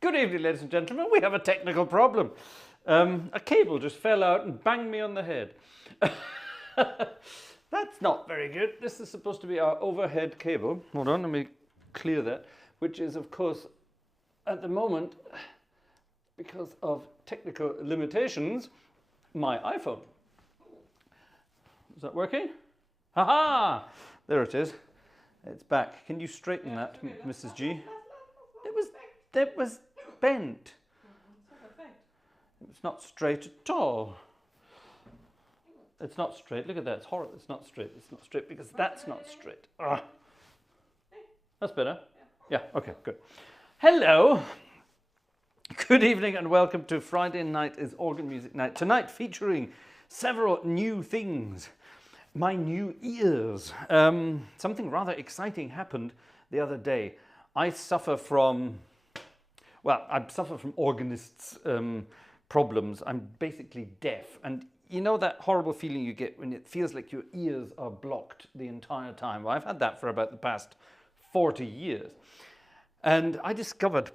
Good evening, ladies and gentlemen. We have a technical problem. A cable just fell out and banged me on the head. That's not very good. This is supposed to be our overhead cable. Hold on, let me clear that. Which is, of course, at the moment, because of technical limitations, my iPhone. Is that working? Ha-ha! There it is. It's back. Can you straighten that, Mrs. G? It was bent. It's not straight at all. It's not straight. Look at that. It's horrible. It's not straight. It's not straight because that's not straight. Ugh. That's better. Yeah. Okay. Good. Hello. Good evening and welcome to Friday Night is Organ Music Night. Tonight featuring several new things. My new ears. Something rather exciting happened the other day. I suffer from organists' problems. I'm basically deaf. And you know that horrible feeling you get when it feels like your ears are blocked the entire time? Well, I've had that for about the past 40 years. And I discovered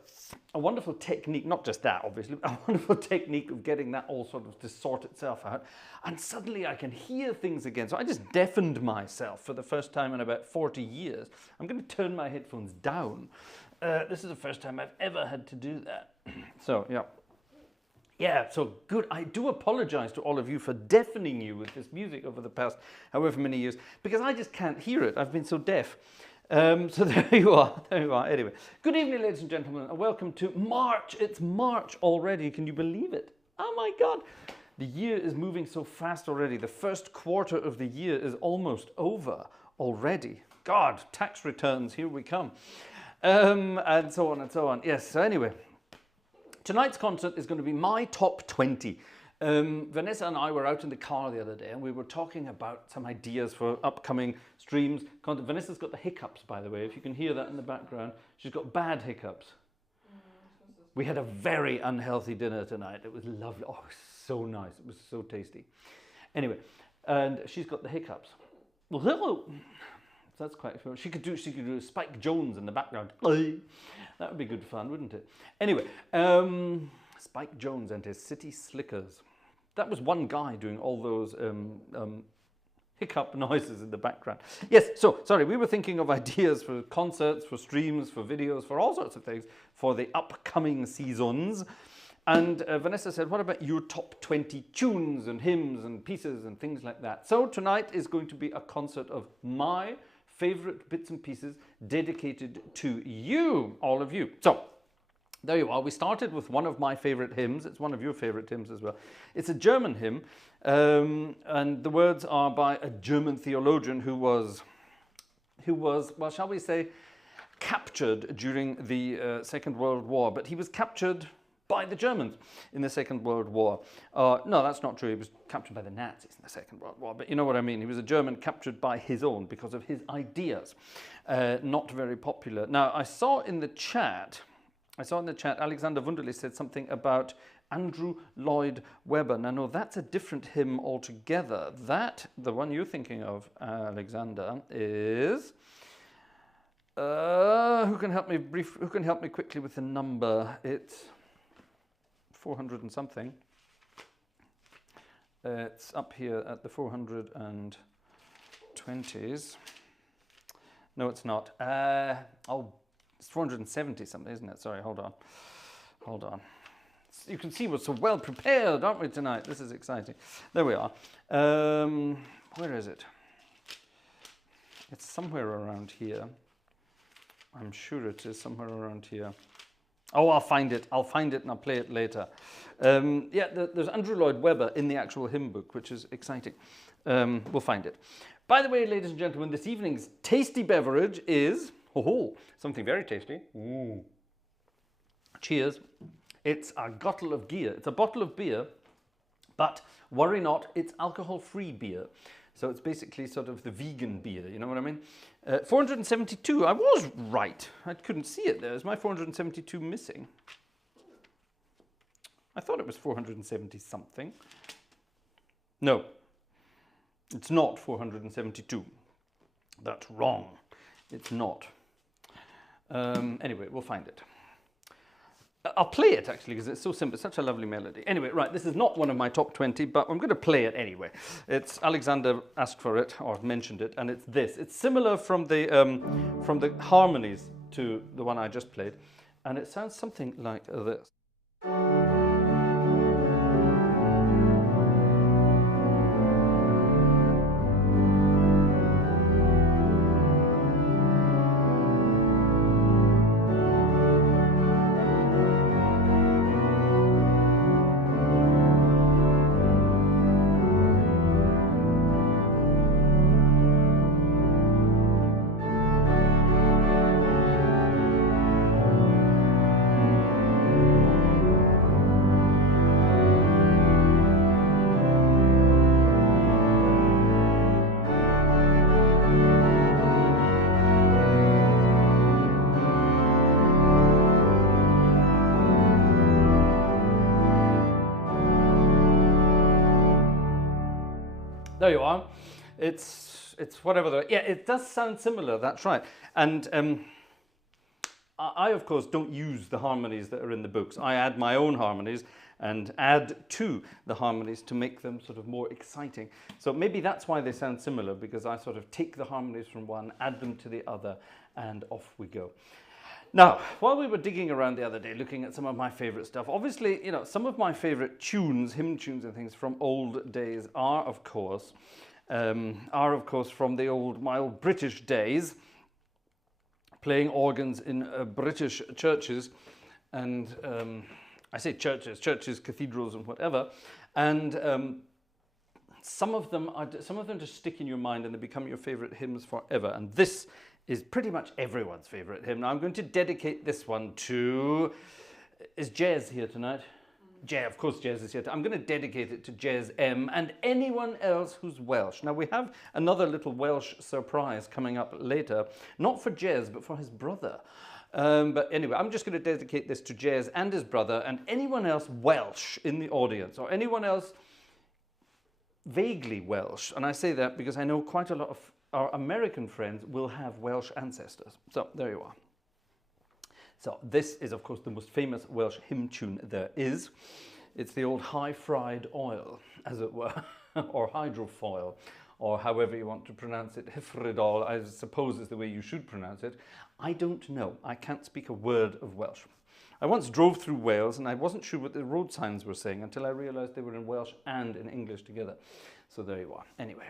a wonderful technique, not just that obviously, a wonderful technique of getting that all sort of to sort itself out. And suddenly I can hear things again. So I just deafened myself for the first time in about 40 years. I'm going to turn my headphones down. This is the first time I've ever had to do that. So, yeah. Yeah, so good. I do apologize to all of you for deafening you with this music over the past however many years, because I just can't hear it. I've been so deaf. So there you are. There you are. Anyway, good evening, ladies and gentlemen, and welcome to March. It's March already. Can you believe it? Oh my God. The year is moving so fast already. The first quarter of the year is almost over already. God, tax returns, here we come. And so on and so on. Yes, so anyway, tonight's concert is going to be my top 20. Vanessa and I were out in the car the other day and we were talking about some ideas for upcoming streams. Vanessa's got the hiccups, by the way, if you can hear that in the background. She's got bad hiccups. We had a very unhealthy dinner tonight. It was lovely. Oh, it was so nice. It was so tasty. Anyway, and she's got the hiccups. Well, hello. So that's quite fun. She could do Spike Jones in the background. That would be good fun, wouldn't it? Anyway, Spike Jones and his City Slickers. That was one guy doing all those hiccup noises in the background. Yes, so, sorry, we were thinking of ideas for concerts, for streams, for videos, for all sorts of things for the upcoming seasons. And Vanessa said, what about your top 20 tunes and hymns and pieces and things like that? So tonight is going to be a concert of my favorite bits and pieces dedicated to you, all of you. So, there you are. We started with one of my favorite hymns. It's one of your favorite hymns as well. It's a German hymn, and the words are by a German theologian who was, well, shall we say, captured during the Second World War. But he was captured by the Germans in the Second World War. No, that's not true. He was captured by the Nazis in the Second World War. But you know what I mean. He was a German captured by his own because of his ideas. Not very popular. Now, I saw in the chat, Alexander Wunderlich said something about Andrew Lloyd Webber. Now, no, that's a different hymn altogether. That, the one you're thinking of, Alexander, is... who can help me quickly with the number? It's 400 and something. It's up here at the 420s. No, it's not. It's 470 something, isn't it? Sorry, hold on. You can see we're so well prepared, aren't we, tonight? This is exciting. There we are. Where is it? It's somewhere around here. I'm sure it is somewhere around here. Oh, I'll find it and I'll play it later. Yeah, there's Andrew Lloyd Webber in the actual hymn book, which is exciting. We'll find it. By the way, ladies and gentlemen, this evening's tasty beverage is... Oh, something very tasty. Ooh. Cheers. It's a bottle of beer. It's a bottle of beer, but worry not, it's alcohol-free beer. So it's basically sort of the vegan beer, you know what I mean? 472, I was right. I couldn't see it there. Is my 472 missing? I thought it was 470 something. No, it's not 472. That's wrong. It's not. Anyway, we'll find it. I'll play it actually because it's so simple. It's such a lovely melody. Anyway, right, this is not one of my top 20, but I'm going to play it anyway. It's Alexander asked for it or mentioned it, and it's this. It's similar from the harmonies to the one I just played, and it sounds something like this. There you are. It's whatever the, yeah, it does sound similar, that's right. And I of course don't use the harmonies that are in the books. I add my own harmonies and add to the harmonies to make them sort of more exciting. So maybe that's why they sound similar, because I sort of take the harmonies from one, add them to the other, and off we go. Now, while we were digging around the other day, looking at some of my favorite stuff, obviously, you know, some of my favorite tunes, hymn tunes and things from old days are, of course, from my old British days, playing organs in British churches, and I say churches, cathedrals, and whatever, and some of them just stick in your mind and they become your favorite hymns forever. And this is pretty much everyone's favorite hymn. Now I'm going to dedicate this one to, is Jez here tonight? Jez, of course Jez is here. I'm going to dedicate it to Jez M and anyone else who's Welsh. Now we have another little Welsh surprise coming up later, not for Jez, but for his brother. But anyway, I'm just going to dedicate this to Jez and his brother and anyone else Welsh in the audience, or anyone else vaguely Welsh. And I say that because I know quite a lot of our American friends will have Welsh ancestors. So there you are. So this is, of course, the most famous Welsh hymn tune there is. It's the old high fried oil, as it were, or hydrofoil, or however you want to pronounce it. Hyfrydol, I suppose, is the way you should pronounce it. I don't know. I can't speak a word of Welsh. I once drove through Wales and I wasn't sure what the road signs were saying until I realized they were in Welsh and in English together. So there you are. Anyway.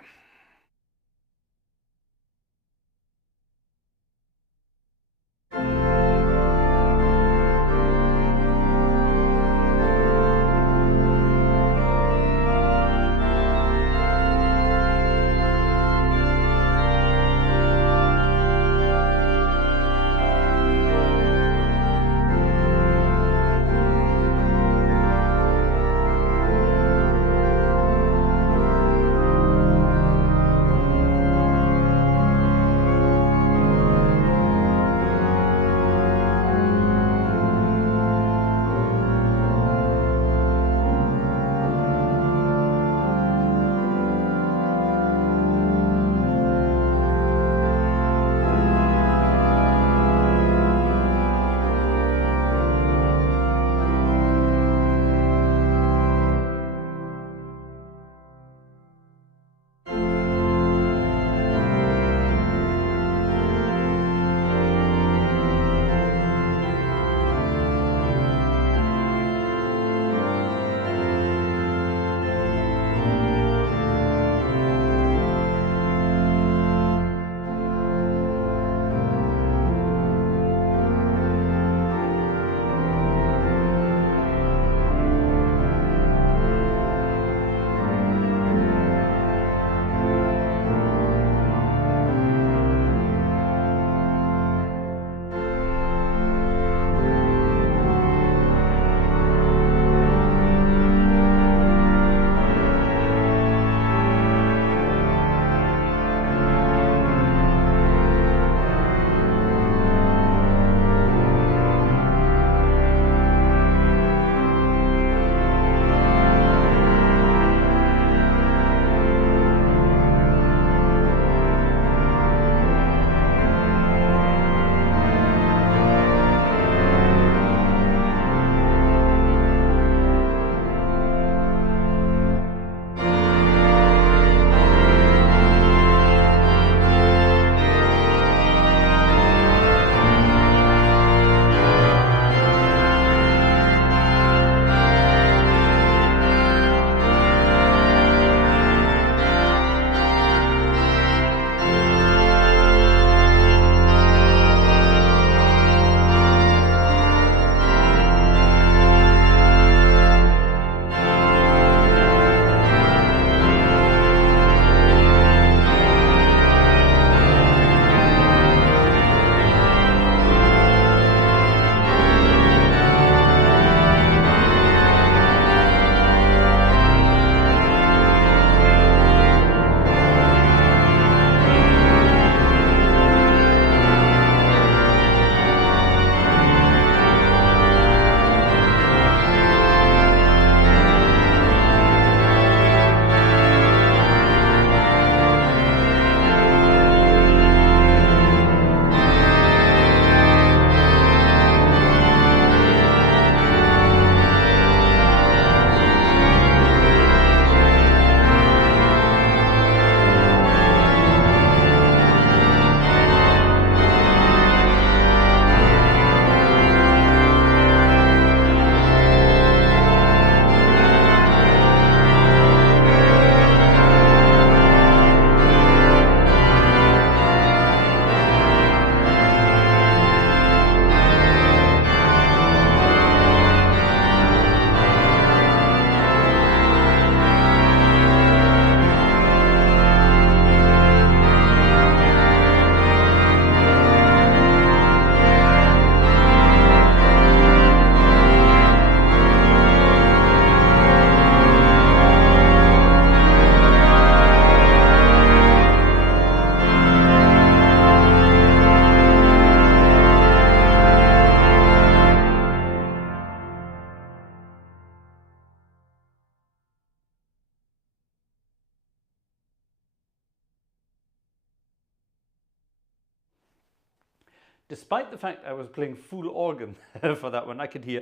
despite the fact I was playing full organ for that one, I could hear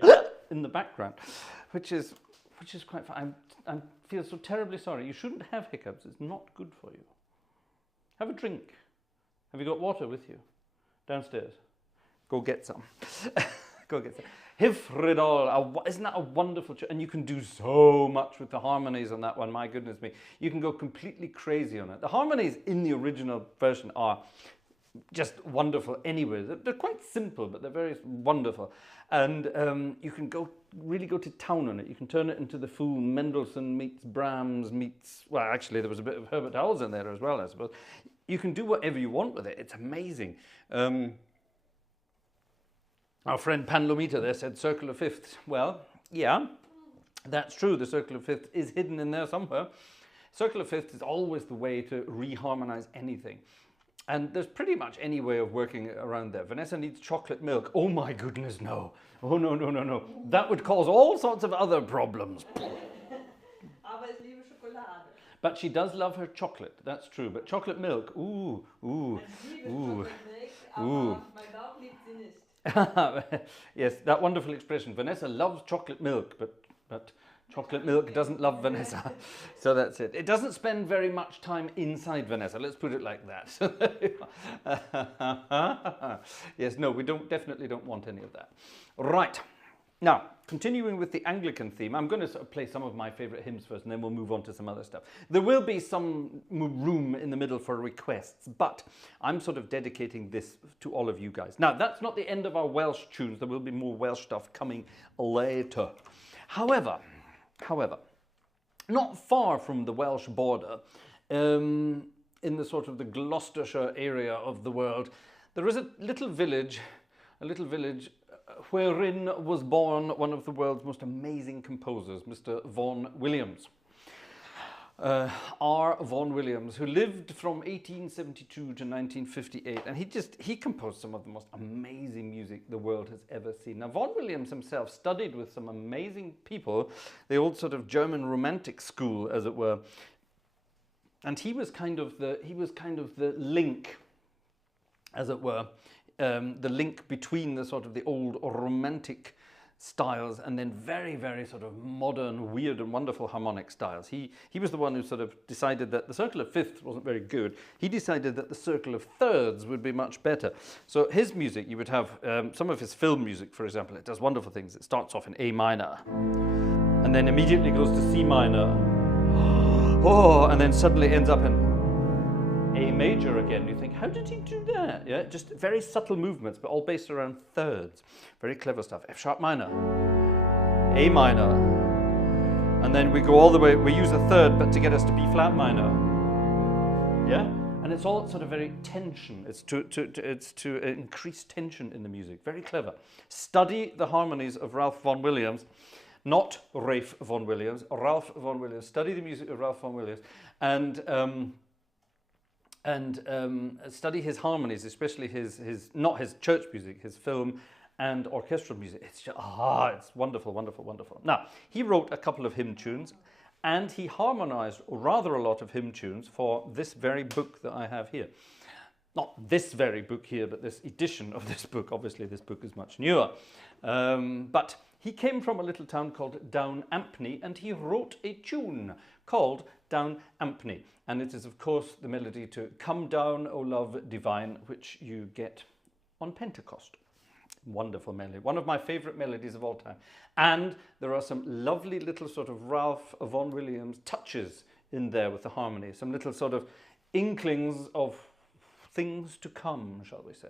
in the background, which is quite fun. I feel so terribly sorry. You shouldn't have hiccups. It's not good for you. Have a drink. Have you got water with you? Downstairs. Go get some. Go get some. Hifridol. Isn't that a wonderful tune? And you can do so much with the harmonies on that one. My goodness me. You can go completely crazy on it. The harmonies in the original version are just wonderful anyway. They're quite simple, but they're very wonderful. And you can really go to town on it. You can turn it into the full Mendelssohn meets Brahms meets, well, actually there was a bit of Herbert Howells in there as well, I suppose. You can do whatever you want with it. It's amazing. Our friend Panlomita there said circle of fifths. Well, yeah, that's true. The circle of fifths is hidden in there somewhere. Circle of fifths is always the way to reharmonize anything. And there's pretty much any way of working around there. Vanessa needs chocolate milk. Oh my goodness, no. Oh, no, no, no, no. That would cause all sorts of other problems. Aber ich liebe Schokolade. But she does love her chocolate. That's true. But chocolate milk, ooh, ooh, ooh, ooh. Mein Bauch liebt sie nicht. Yes, that wonderful expression. Vanessa loves chocolate milk, but chocolate milk doesn't love Vanessa. So that's it. It doesn't spend very much time inside Vanessa. Let's put it like that. Yes, no, we definitely don't want any of that. Right. Now, continuing with the Anglican theme, I'm going to sort of play some of my favourite hymns first, and then we'll move on to some other stuff. There will be some room in the middle for requests, but I'm sort of dedicating this to all of you guys. Now, that's not the end of our Welsh tunes. There will be more Welsh stuff coming later. However, not far from the Welsh border, in the sort of the Gloucestershire area of the world, there is a little village wherein was born one of the world's most amazing composers, Mr. Vaughan Williams. R. Vaughan Williams, who lived from 1872 to 1958, and he composed some of the most amazing music the world has ever seen. Now, Vaughan Williams himself studied with some amazing people, the old sort of German romantic school, as it were, and he was kind of the link, as it were, the link between the sort of the old romantic styles and then very, very sort of modern, weird and wonderful harmonic styles. He was the one who sort of decided that the circle of fifths wasn't very good. He decided that the circle of thirds would be much better. So his music, you would have some of his film music, for example, it does wonderful things. It starts off in A minor and then immediately goes to C minor. Oh, and then suddenly ends up in A major again. You think, how did he do that? Yeah, just very subtle movements, but all based around thirds. Very clever stuff. F sharp minor, A minor, and then we go all the way. We use a third, but to get us to B flat minor. Yeah, and it's all sort of very tension. It's to increase tension in the music. Very clever. Study the harmonies of Ralph Vaughan Williams. Not Rafe Vaughan Williams, Ralph Vaughan Williams. Study the music of Ralph Vaughan Williams, and study his harmonies, especially his not his church music, his film and orchestral music. It's just, it's wonderful, wonderful, wonderful. Now, he wrote a couple of hymn tunes, and he harmonized rather a lot of hymn tunes for this very book that I have here. Not this very book here, but this edition of this book. Obviously, this book is much newer. But he came from a little town called Down Ampney, and he wrote a tune called Down Ampney. And it is, of course, the melody to Come Down, O Love Divine, which you get on Pentecost. Wonderful melody. One of my favorite melodies of all time. And there are some lovely little sort of Ralph Vaughan Williams touches in there with the harmony. Some little sort of inklings of things to come, shall we say.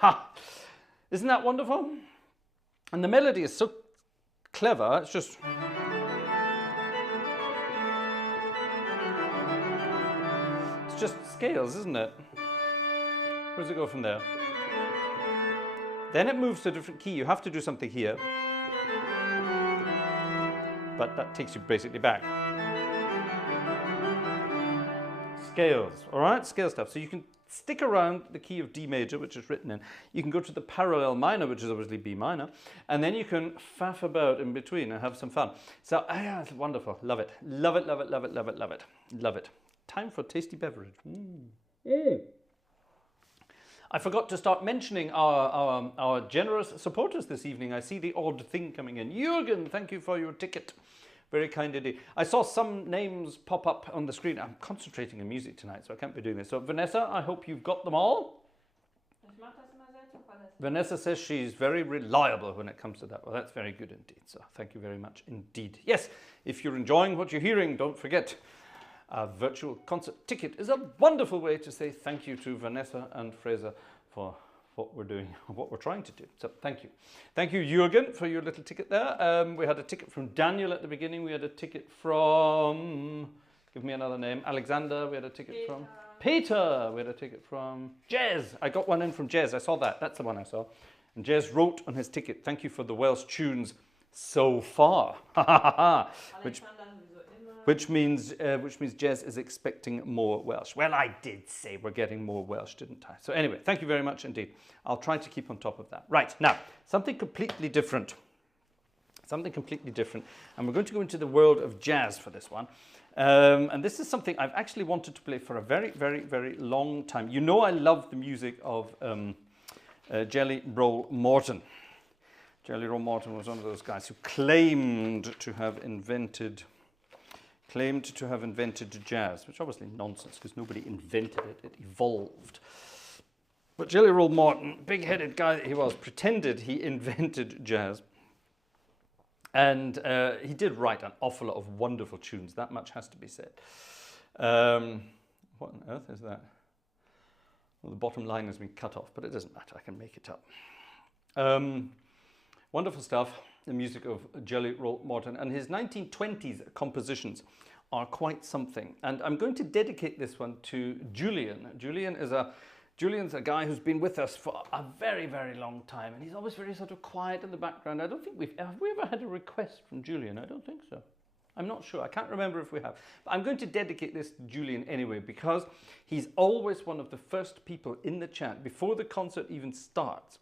Ha! Isn't that wonderful? And the melody is so clever, it's just... It's just scales, isn't it? Where does it go from there? Then it moves to a different key. You have to do something here. But that takes you basically back. Scales, all right? Scale stuff. So you can stick around the key of D major, which is written in. You can go to the parallel minor, which is obviously B minor. And then you can faff about in between and have some fun. So, yeah, it's wonderful. Love it. Love it, love it, love it, love it, love it. Love it. Time for a tasty beverage. I forgot to start mentioning our generous supporters this evening. I see the odd thing coming in. Jürgen, thank you for your ticket. Very kind indeed. I saw some names pop up on the screen. I'm concentrating on music tonight, so I can't be doing this. So Vanessa, I hope you've got them all. Vanessa says she's very reliable when it comes to that. Well, that's very good indeed. So thank you very much indeed. Yes, if you're enjoying what you're hearing, don't forget a virtual concert ticket is a wonderful way to say thank you to Vanessa and Fraser for what we're doing, what we're trying to do. So thank you. Thank you, Jürgen, for your little ticket there. We had a ticket from Daniel at the beginning. We had a ticket from, give me another name, Alexander. We had a ticket from Peter. We had a ticket from Jez. I got one in from Jez. I saw that. That's the one I saw. And Jez wrote on his ticket, thank you for the Welsh tunes so far. Which means Jez is expecting more Welsh. Well, I did say we're getting more Welsh, didn't I? So anyway, thank you very much indeed. I'll try to keep on top of that. Right, now, something completely different. Something completely different. And we're going to go into the world of jazz for this one. And this is something I've actually wanted to play for a very, very, very long time. You know I love the music of Jelly Roll Morton. Jelly Roll Morton was one of those guys who claimed to have invented jazz, which obviously nonsense because nobody invented it, it evolved. But Jelly Roll Morton, big-headed guy that he was, pretended he invented jazz. And he did write an awful lot of wonderful tunes, that much has to be said. What on earth is that? Well, the bottom line has been cut off, but it doesn't matter, I can make it up. Wonderful stuff. The music of Jelly Roll Morton, and his 1920s compositions are quite something. And I'm going to dedicate this one to Julian. Julian's a guy who's been with us for a very, very long time, and he's always very sort of quiet in the background. I don't think have we ever had a request from Julian? I don't think so. I'm not sure. I can't remember if we have. But I'm going to dedicate this to Julian anyway, because he's always one of the first people in the chat before the concert even starts.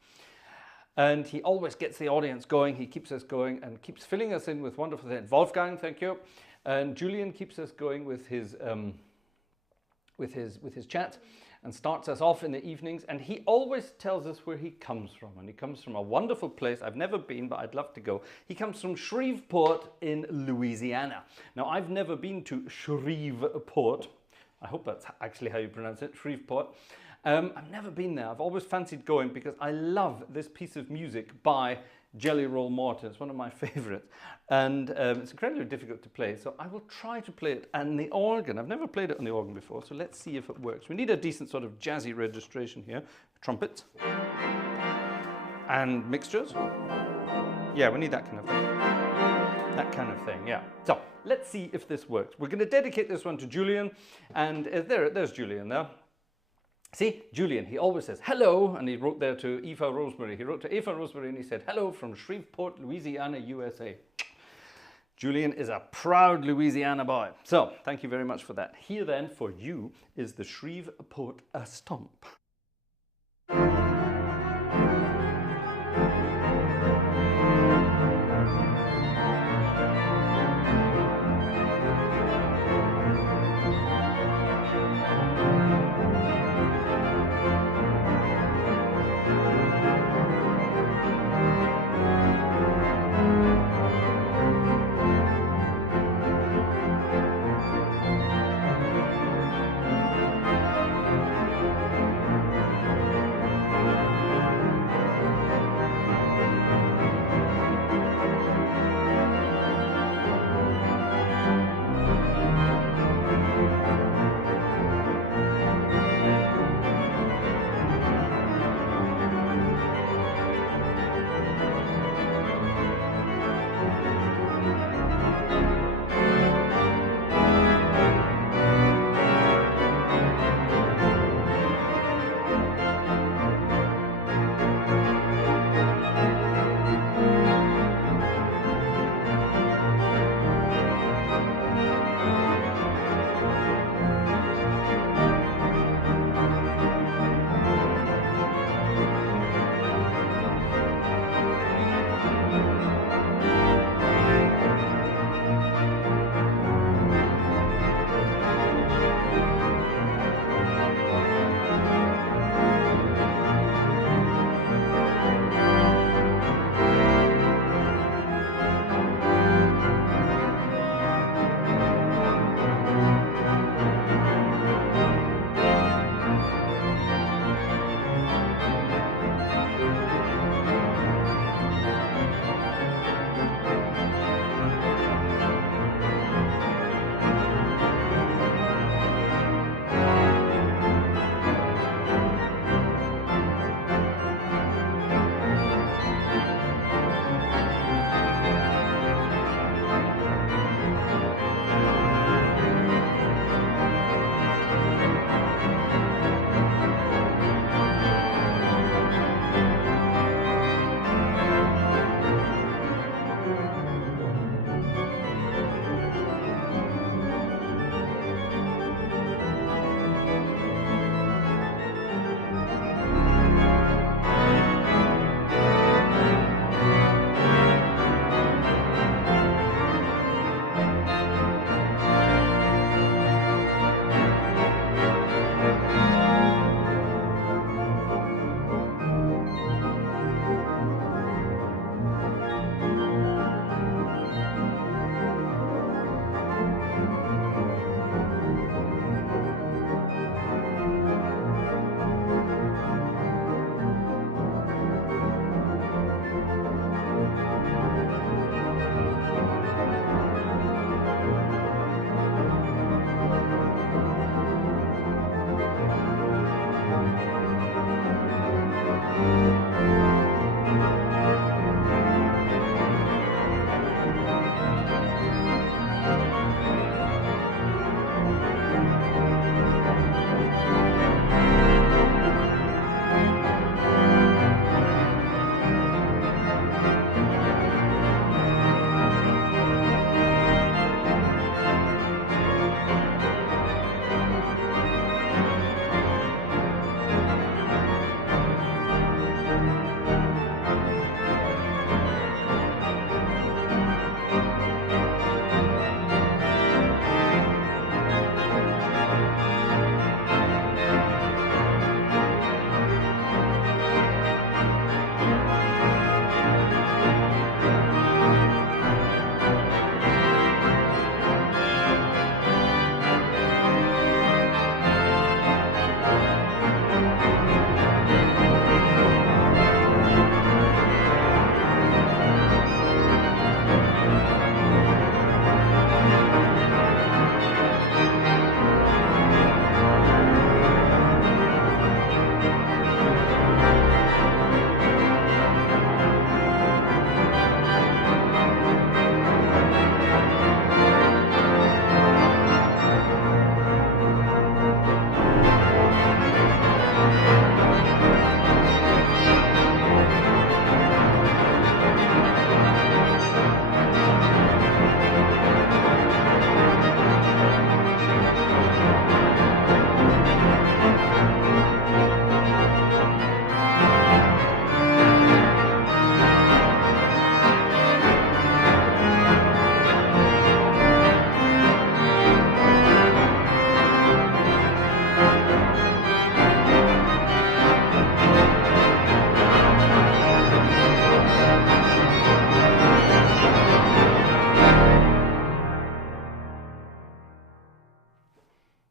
And he always gets the audience going, he keeps us going and keeps filling us in with wonderful things. Wolfgang, thank you. And Julian keeps us going with his chat and starts us off in the evenings. And he always tells us where he comes from. And he comes from a wonderful place. I've never been, but I'd love to go. He comes from Shreveport in Louisiana. Now, I've never been to Shreveport. I hope that's actually how you pronounce it, Shreveport. I've never been there. I've always fancied going because I love this piece of music by Jelly Roll Morton. It's one of my favorites. And it's incredibly difficult to play, so I will try to play it on the organ. I've never played it on the organ before, so let's see if it works. We need a decent sort of jazzy registration here. Trumpets. And mixtures. Yeah, we need that kind of thing. That kind of thing, yeah. So, let's see if this works. We're going to dedicate this one to Julian. And there's Julian there. See, Julian, he always says hello, and he wrote there to Eva Rosemary. He wrote to Eva Rosemary and he said, hello from Shreveport, Louisiana, USA. Julian is a proud Louisiana boy. So, thank you very much for that. Here then, for you, is the Shreveport Stomp.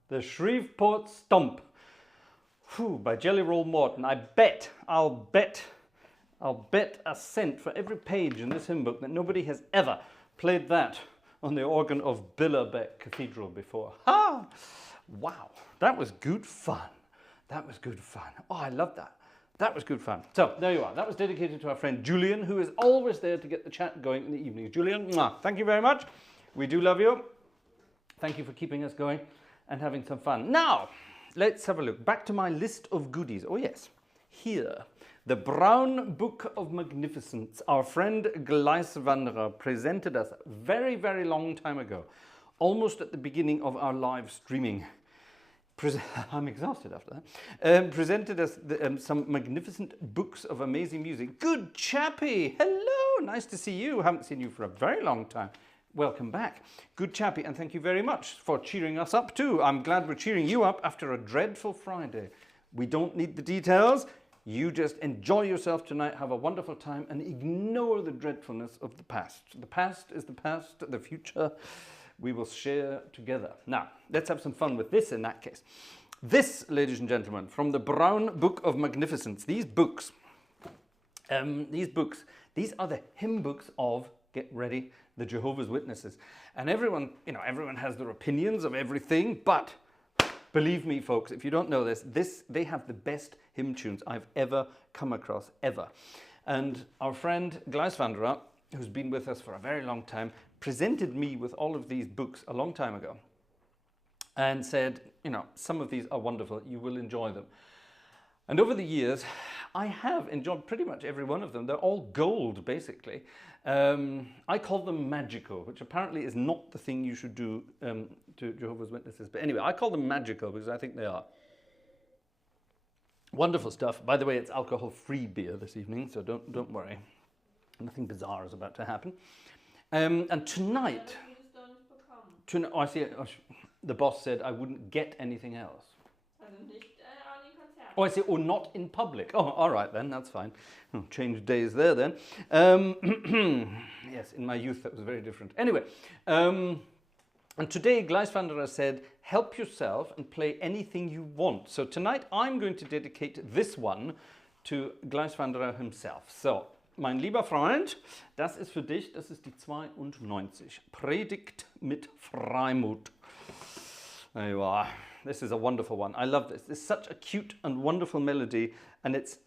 The Shreveport Stomp. Whew, by Jelly Roll Morton. I'll bet a cent for every page in this hymn book that nobody has ever played that on the organ of Billerbeck Cathedral before. Ha! Wow, that was good fun. That was good fun. Oh, I love that. That was good fun. So, there you are. That was dedicated to our friend Julian, who is always there to get the chat going in the evenings. Julian, mwah, thank you very much. We do love you. Thank you for keeping us going and having some fun. Now, let's have a look. Back to my list of goodies. Oh, yes. Here. The Brown Book of Magnificence. Our friend Gleiswanderer presented us a very, very long time ago, almost at the beginning of our live streaming. I'm exhausted after that. Presented us some magnificent books of amazing music. Good chappy. Hello. Nice to see you. Haven't seen you for a very long time. Welcome back. Good chappy, and thank you very much for cheering us up too. I'm glad we're cheering you up after a dreadful Friday. We don't need the details. You just enjoy yourself tonight, have a wonderful time, and ignore the dreadfulness of the past. The past is the past, the future we will share together. Now, let's have some fun with this in that case. This, ladies and gentlemen, from the Brown Book of Magnificence. These books, these are the hymn books of, get ready, the Jehovah's Witnesses. And everyone, everyone has their opinions of everything, but believe me, folks, if you don't know this, they have the best hymn tunes I've ever come across, ever. And our friend Gleiswanderer, who's been with us for a very long time, presented me with all of these books a long time ago and said, some of these are wonderful, you will enjoy them. And over the years, I have enjoyed pretty much every one of them. They're all gold, basically. I call them magical, which apparently is not the thing you should do to Jehovah's Witnesses. But anyway, I call them magical because I think they are. Wonderful stuff. By the way, it's alcohol-free beer this evening, so don't worry. Nothing bizarre is about to happen. And tonight, I see. The boss said I wouldn't get anything else. Oh, I see. Oh, not in public. Oh, all right then. That's fine. Oh, change days there then. Yes, in my youth that was very different. Anyway, and today Gleiswanderer said, help yourself and play anything you want. So tonight I'm going to dedicate this one to Gleiswanderer himself. So, mein lieber Freund, das ist für dich. Das ist die 92. Predigt mit Freimut. There you are. This is a wonderful one. I love this. It's such a cute and wonderful melody, and it's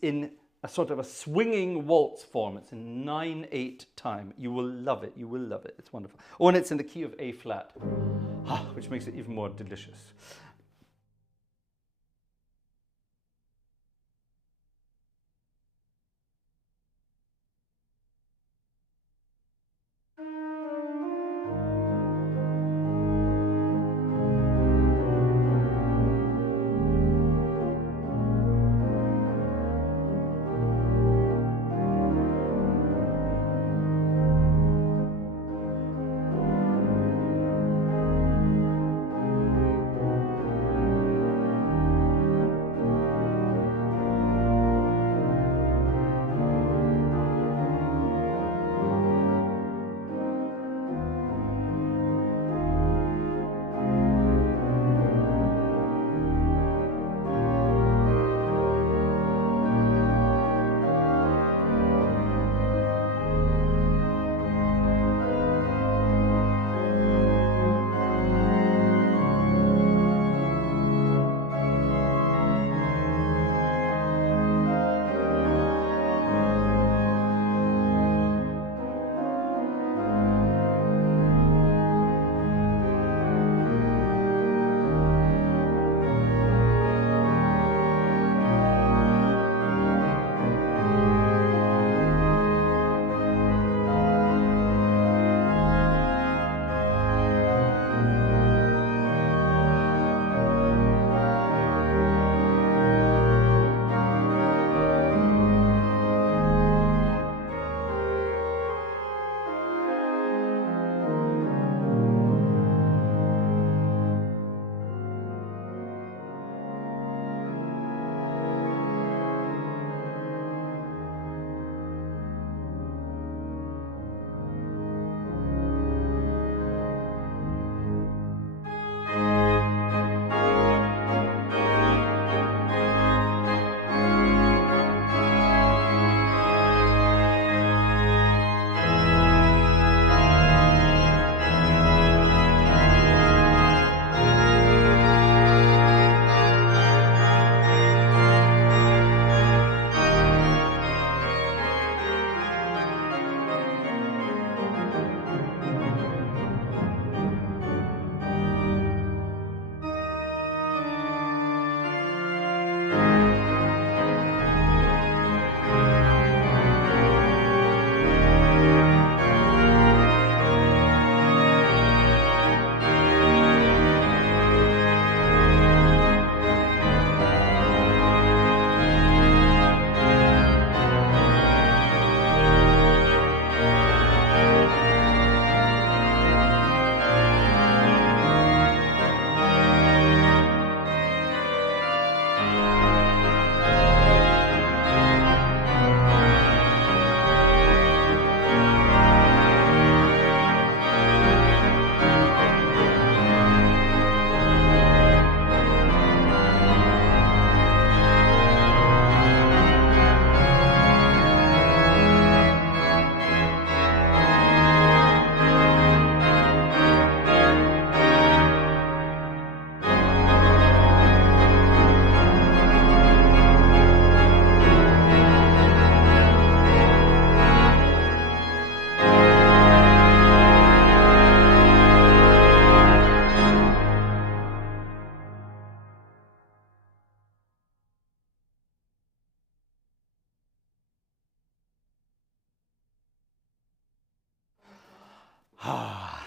in a sort of a swinging waltz form. It's in 9/8 time. You will love it. You will love it. It's wonderful. Oh, and it's in the key of A flat, which makes it even more delicious.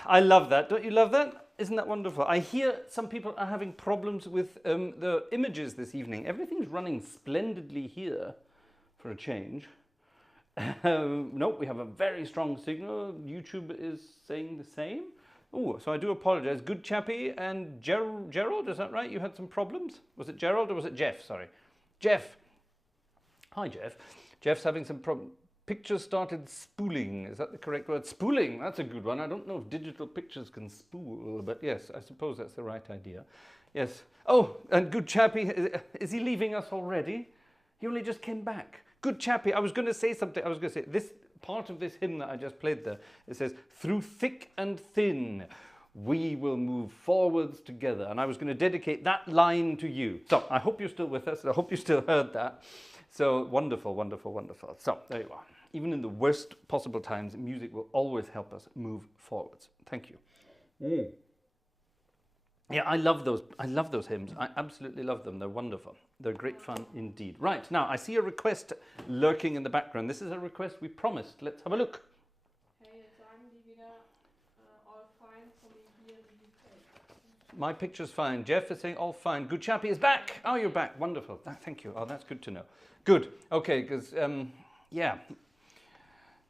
I love that. Don't you love that? Isn't that wonderful? I hear some people are having problems with the images this evening. Everything's running splendidly here for a change. No, we have a very strong signal. YouTube is saying the same. Oh, so I do apologize. Good Chappie and Gerald, is that right? You had some problems? Was it Gerald or was it Jeff? Sorry. Jeff. Hi, Jeff. Jeff's having some problems. Pictures started spooling. Is that the correct word? Spooling. That's a good one. I don't know if digital pictures can spool, but yes, I suppose that's the right idea. Yes. Oh, and Good Chappie. Is he leaving us already? He only just came back. Good Chappie. I was going to say something. I was going to say this part of this hymn that I just played there. It says, through thick and thin, we will move forwards together. And I was going to dedicate that line to you. So I hope you're still with us. I hope you still heard that. So wonderful, wonderful, wonderful. So there you are. Even in the worst possible times, music will always help us move forwards. Thank you. Yeah, I love those hymns. I absolutely love them. They're wonderful. They're great fun indeed. Right, now I see a request lurking in the background. This is a request we promised. Let's have a look. My picture's fine. Jeff is saying all fine. Good Chappie is back. Oh, you're back. Wonderful. Thank you. Oh, that's good to know. Good. Okay, because, yeah.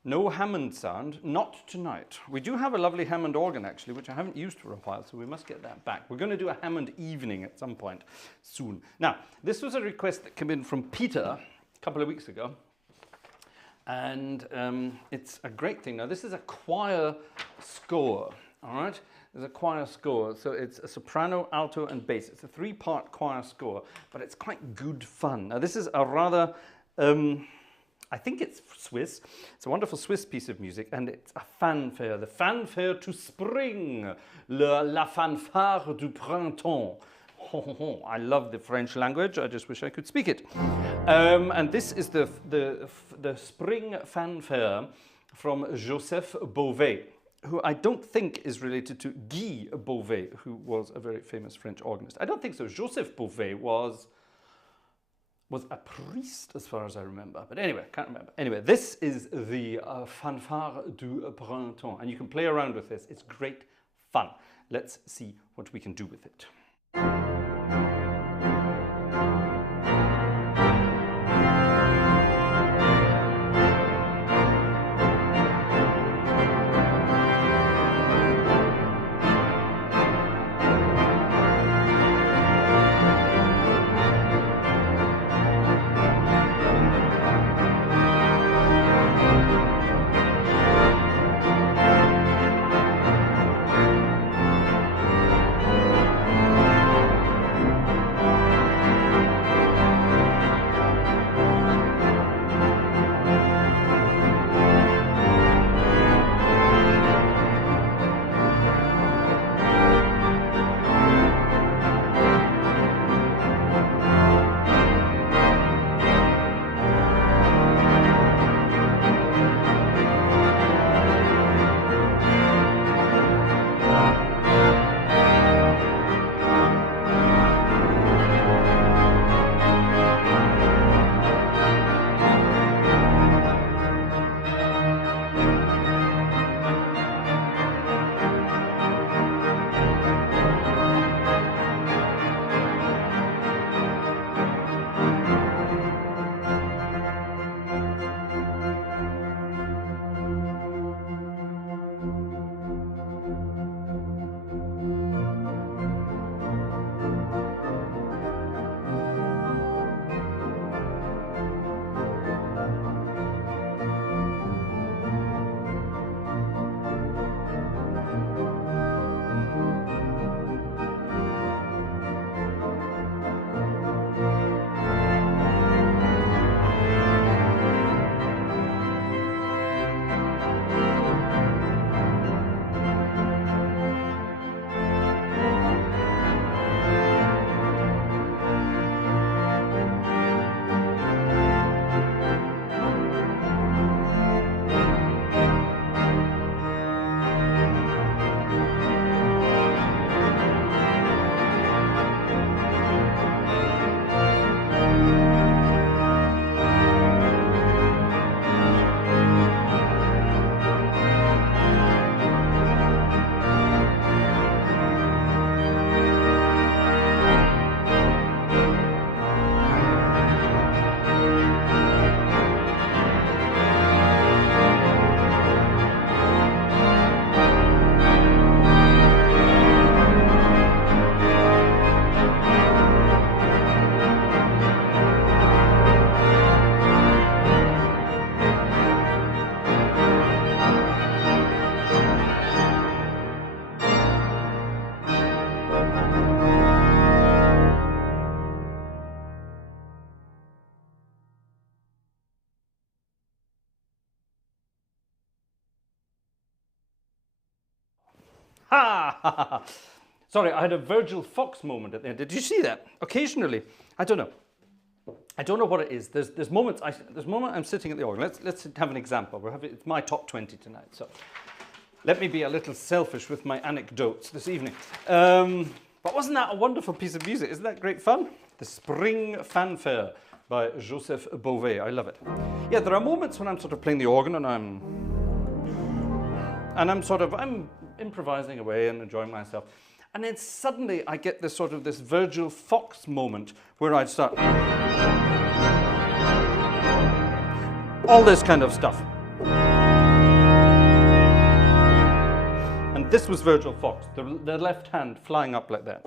No Hammond sound, not tonight. We do have a lovely Hammond organ, actually, which I haven't used for a while, so we must get that back. We're going to do a Hammond evening at some point soon. Now, this was a request that came in from Peter a couple of weeks ago, and it's a great thing. Now, this is a choir score, all right? There's a choir score, so it's a soprano, alto, and bass. It's a three-part choir score, but it's quite good fun. Now, this is a rather... I think it's Swiss. It's a wonderful Swiss piece of music, and it's a fanfare. The fanfare to spring. La fanfare du printemps. I love the French language. I just wish I could speak it. And this is the spring fanfare from Joseph Beauvais, who I don't think is related to Guy Beauvais, who was a very famous French organist. I don't think so. Joseph Beauvais was a priest, as far as I remember. But anyway, can't remember. Anyway, this is the fanfare du printemps, and you can play around with this. It's great fun. Let's see what we can do with it. Ha! Ha, ha. Sorry, I had a Virgil Fox moment at the end. Did you see that? Occasionally, I don't know. I don't know what it is. There's moments. There's a moment I'm sitting at the organ. Let's have an example. It's my top 20 tonight. So let me be a little selfish with my anecdotes this evening. But wasn't that a wonderful piece of music? Isn't that great fun? The Spring Fanfare by Joseph Beauvais. I love it. Yeah, there are moments when I'm sort of playing the organ and I'm improvising away and enjoying myself. And then suddenly I get this sort of this Virgil Fox moment where I'd start all this kind of stuff. And this was Virgil Fox, the left hand flying up like that.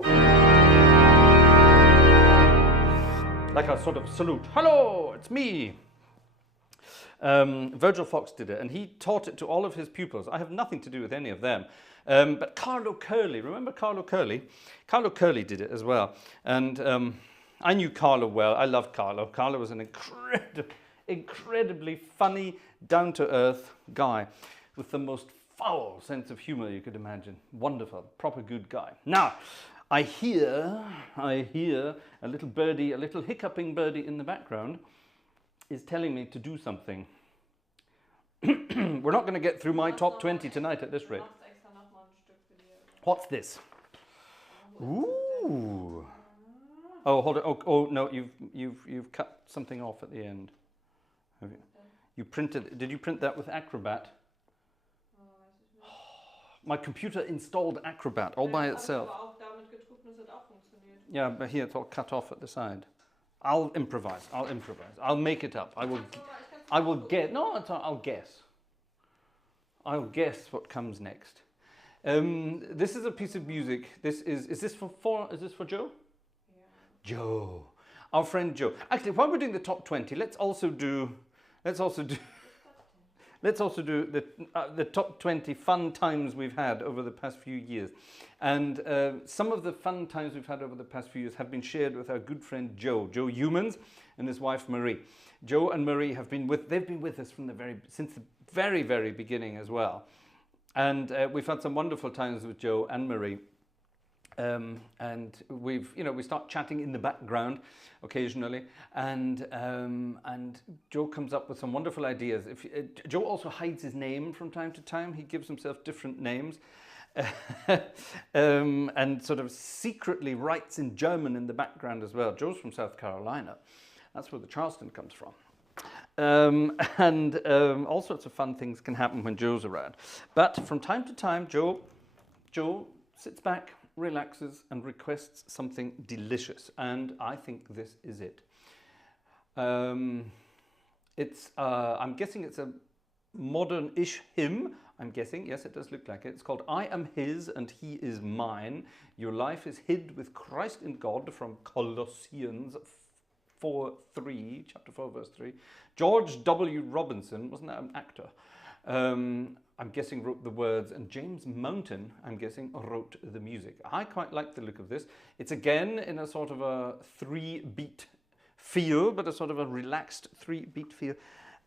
Like a sort of salute. Hello, it's me. Virgil Fox did it, and he taught it to all of his pupils. I have nothing to do with any of them. But Carlo Curley, remember Carlo Curley? Carlo Curley did it as well. And I knew Carlo well. I loved Carlo. Carlo was an incredibly funny, down-to-earth guy with the most foul sense of humor you could imagine. Wonderful, proper good guy. Now, I hear a little birdie, a little hiccuping birdie in the background is telling me to do something. We're not going to get through my top 20 tonight at this rate. What's this? Ooh. Oh, hold it. Oh no, you've cut something off at the end. Have you? You printed. Did you print that with Acrobat? My computer installed Acrobat all by itself. Yeah, but here it's all cut off at the side. I'll improvise. I'll make it up. I will get. No, I'll guess. I'll guess what comes next. This is a piece of music. Is this for Joe? Yeah. Joe, our friend Joe. Actually, while we're doing the top 20, let's also do the top 20 fun times we've had over the past few years. And some of the fun times we've had over the past few years have been shared with our good friend Joe Humans and his wife Marie. Joe and Marie they've been with us since the very, very beginning as well. And we've had some wonderful times with Joe and Marie. And we start chatting in the background occasionally, and Joe comes up with some wonderful ideas. Joe also hides his name from time to time. He gives himself different names, and sort of secretly writes in German in the background as well. Joe's from South Carolina. That's where the Charleston comes from. All sorts of fun things can happen when Joe's around. But from time to time, Joe sits back, relaxes, and requests something delicious. And I think this is it. I'm guessing it's a modern-ish hymn. I'm guessing, yes, it does look like it. It's called I Am His and He Is Mine. Your life is hid with Christ in God, from Colossians 4:3, chapter 4, verse 3. George W. Robinson, wasn't that an actor? I'm guessing wrote the words, and James Mountain, I'm guessing, wrote the music. I quite like the look of this. It's again in a sort of a 3-beat feel, but a sort of a relaxed 3-beat feel.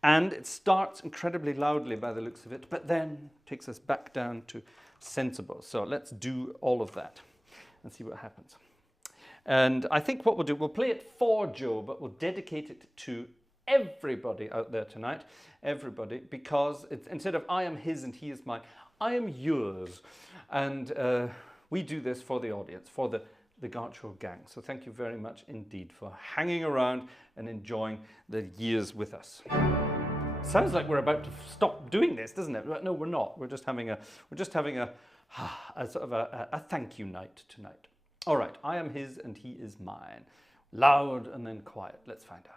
And it starts incredibly loudly by the looks of it, but then takes us back down to sensible. So let's do all of that and see what happens. And I think what we'll do, we'll play it for Joe, but we'll dedicate it to everybody out there tonight, everybody, because it's, instead of I am his and he is mine, I am yours. And we do this for the audience, for the Gartshore Gang. So thank you very much indeed for hanging around and enjoying the years with us. Sounds like we're about to stop doing this, doesn't it? No, we're not. We're just having a sort of a thank you night tonight. All right, I am his and he is mine. Loud and then quiet. Let's find out.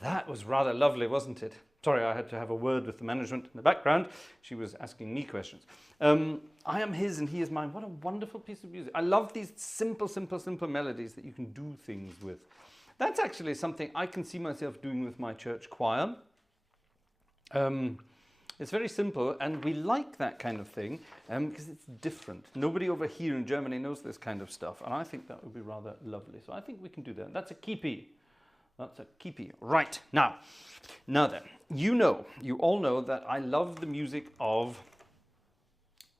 That was rather lovely, wasn't it? Sorry, I had to have a word with the management in the background. She was asking me questions. I am his and he is mine. What a wonderful piece of music. I love these simple melodies that you can do things with. That's actually something I can see myself doing with my church choir. It's very simple, and we like that kind of thing because it's different. Nobody over here in Germany knows this kind of stuff, and I think that would be rather lovely. So I think we can do that. That's a keepy. That's a keepy. Right, now then, you all know that I love the music of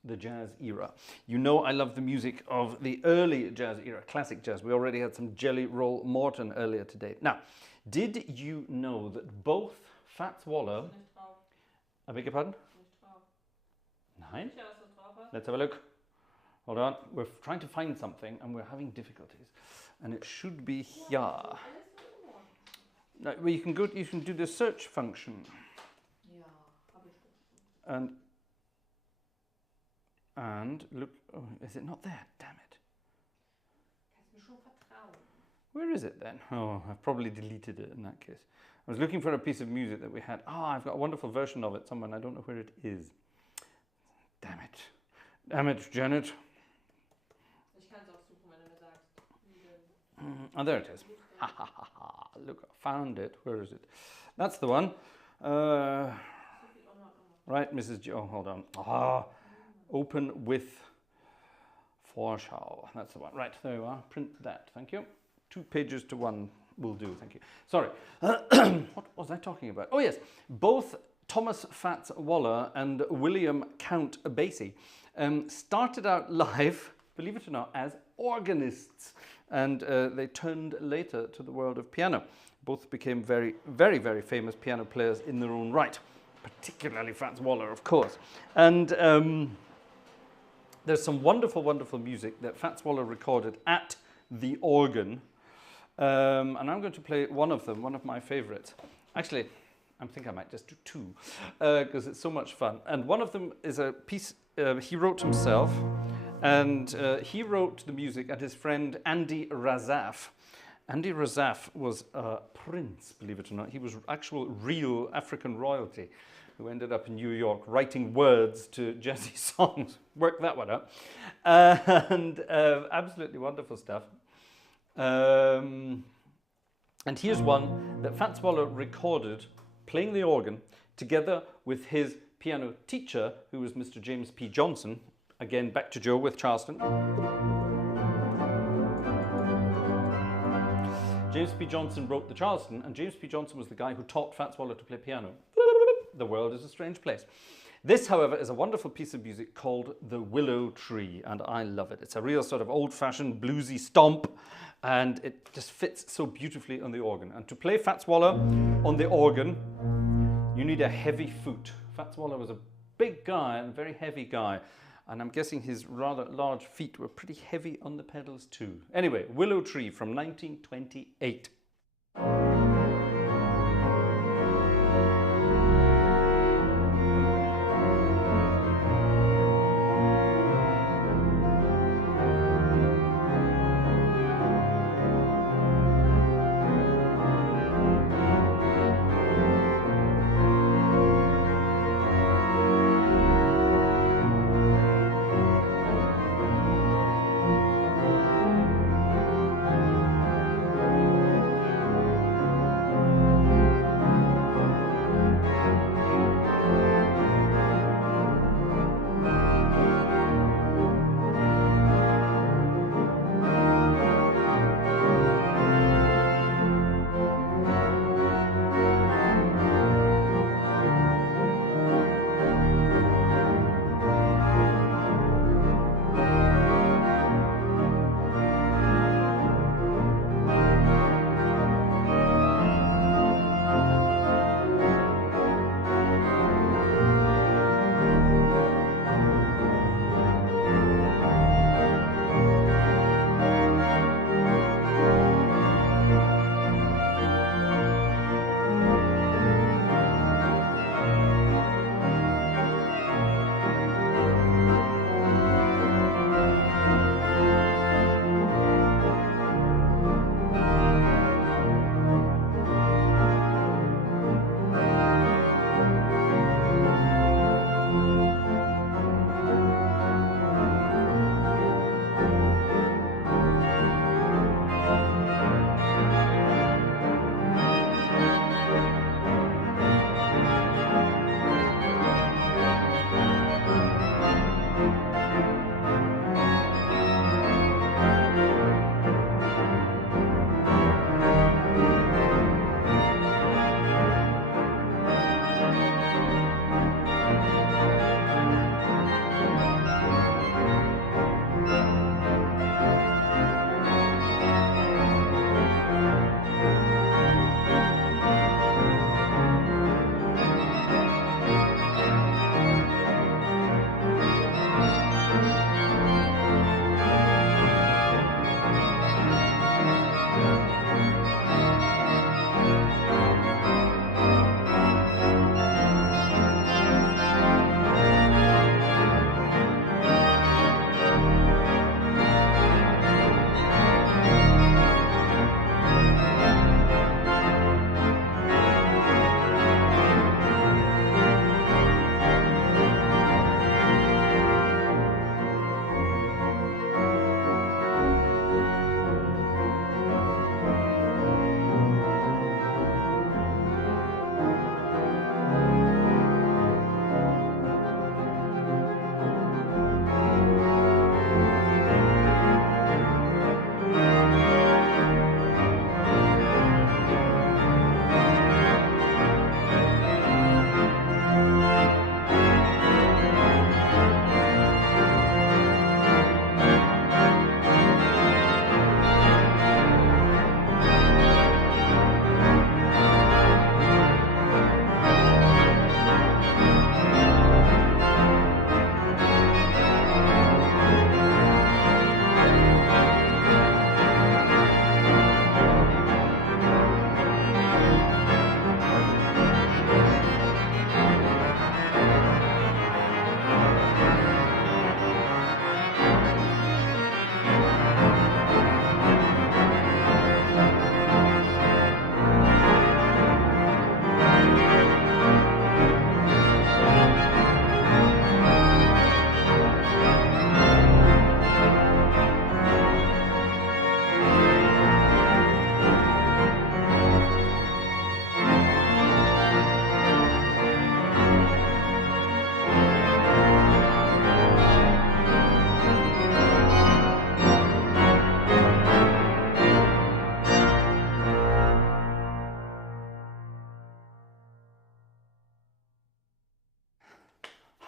the jazz era. You know I love the music of the early jazz era, classic jazz. We already had some Jelly Roll Morton earlier today. Now, did you know that both Fats Waller... I beg your pardon? Nine? Let's have a look. Hold on. We're trying to find something and we're having difficulties. And it should be here. No, well, you can do the search function. And look, oh, is it not there? Damn it. Where is it then? Oh, I've probably deleted it in that case. I was looking for a piece of music that we had. I've got a wonderful version of it somewhere and I don't know where it is. Damn it. Damn it, Janet. Oh, there it is. Ha ha ha ha. Look, I found it. Where is it? That's the one. Right, Mrs. G. Oh, hold on. Open with Vorschau. That's the one. Right, there you are. Print that. Thank you. 2 pages to 1 will do. Thank you. Sorry. What was I talking about? Oh, yes. Both Thomas Fats Waller and William Count Basie started out live, believe it or not, as organists. And they turned later to the world of piano. Both became very, very, very famous piano players in their own right. Particularly Fats Waller, of course. And there's some wonderful, wonderful music that Fats Waller recorded at the organ. And I'm going to play one of them, one of my favorites. Actually, I think I might just do 2 because it's so much fun. And one of them is a piece he wrote himself. And he wrote the music and his friend Andy Razaf. Andy Razaf was a prince, believe it or not. He was actual real African royalty who ended up in New York writing words to jazzy songs. Work that one out. And absolutely wonderful stuff. And here's one that Fats Waller recorded playing the organ together with his piano teacher, who was Mr. James P. Johnson. Again, back to Joe with Charleston. James P. Johnson wrote the Charleston, and James P. Johnson was the guy who taught Fats Waller to play piano. The world is a strange place. This, however, is a wonderful piece of music called The Willow Tree, and I love it. It's a real sort of old-fashioned bluesy stomp, and it just fits so beautifully on the organ. And to play Fats Waller on the organ, you need a heavy foot. Fats Waller was a big guy and a very heavy guy. And I'm guessing his rather large feet were pretty heavy on the pedals too. Anyway, Willow Tree from 1928.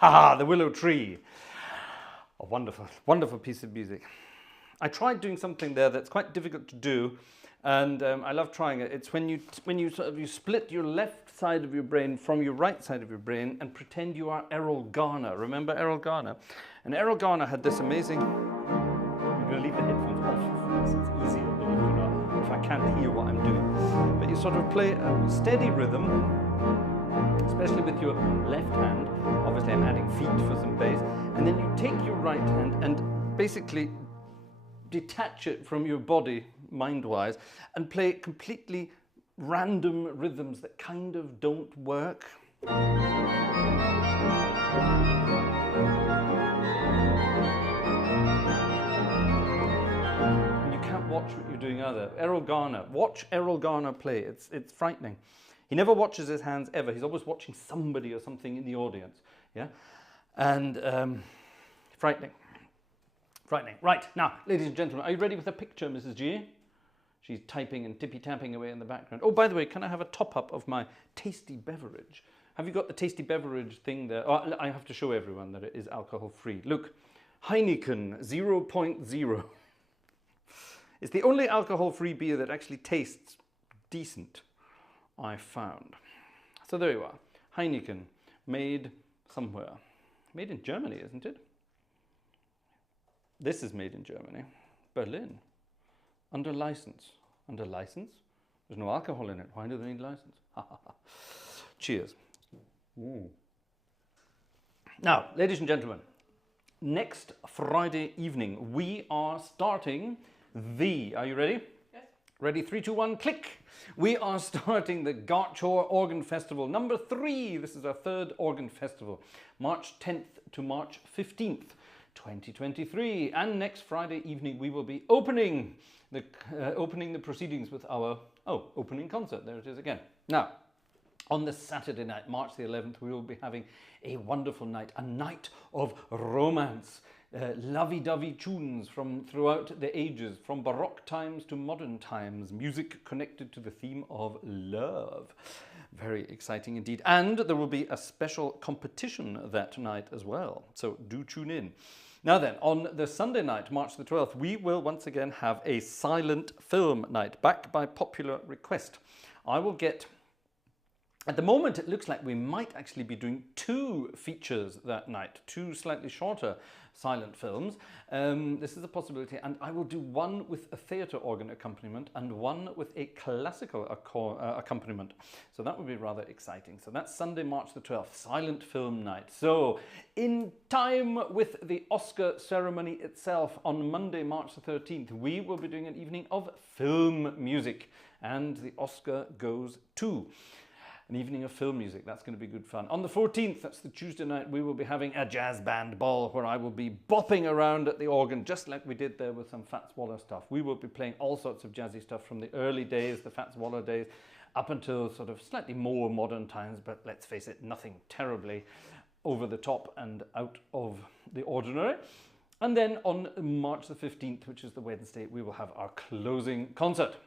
Ah, the willow tree. A wonderful, wonderful piece of music. I tried doing something there that's quite difficult to do, and I love trying it. It's when you sort of you split your left side of your brain from your right side of your brain and pretend you are Errol Garner. Remember Errol Garner? And Errol Garner had this amazing. I'm going to leave the headphones off for this. It's easier, believe it or not, if I can't hear what I'm doing. But you sort of play a steady rhythm, especially with your left hand. Obviously, I'm adding feet for some bass, and then you take your right hand and basically detach it from your body, mind-wise, and play completely random rhythms that kind of don't work. And you can't watch what you're doing either. Errol Garner, watch Errol Garner play. It's frightening. He never watches his hands ever. He's always watching somebody or something in the audience. Yeah, and frightening. Frightening. Right, now, ladies and gentlemen, are you ready with a picture, Mrs. G? She's typing and tippy-tapping away in the background. Oh, by the way, can I have a top-up of my tasty beverage? Have you got the tasty beverage thing there? Oh, I have to show everyone that it is alcohol-free. Look, Heineken 0.0. It's the only alcohol-free beer that actually tastes decent, I found. So there you are. Heineken, made somewhere. Made in Germany, isn't it? This is made in Germany, Berlin, under license. Under license? There's no alcohol in it. Why do they need license? Cheers. Ooh. Now, ladies and gentlemen, next Friday evening, we are starting are you ready? Yes. Ready, 3, 2, 1, click. We are starting the Gartshore Organ Festival, number 3. This is our 3rd organ festival, March 10th to March 15th. 2023, and next Friday evening we will be opening the proceedings with our opening concert. There it is again. Now, on the Saturday night, March the 11th, we will be having a wonderful night, a night of romance, lovey-dovey tunes from throughout the ages, from Baroque times to modern times, music connected to the theme of love. Very exciting indeed. And there will be a special competition that night as well. So do tune in. Now then, on the Sunday night, March the 12th, we will once again have a silent film night, back by popular request. I will get... At the moment, it looks like we might actually be doing 2 features that night, 2 slightly shorter silent films. This is a possibility, and I will do one with a theatre organ accompaniment and one with a classical accompaniment. So that would be rather exciting. So that's Sunday, March the 12th, silent film night. So in time with the Oscar ceremony itself on Monday, March the 13th, we will be doing an evening of film music, and the Oscar goes to... an evening of film music. That's going to be good fun. On the 14th, that's the Tuesday night, we will be having a jazz band ball where I will be bopping around at the organ just like we did there with some Fats Waller stuff. We will be playing all sorts of jazzy stuff from the early days, the Fats Waller days, up until sort of slightly more modern times, but let's face it, nothing terribly over the top and out of the ordinary. And then on March the 15th, which is the Wednesday, we will have our closing concert.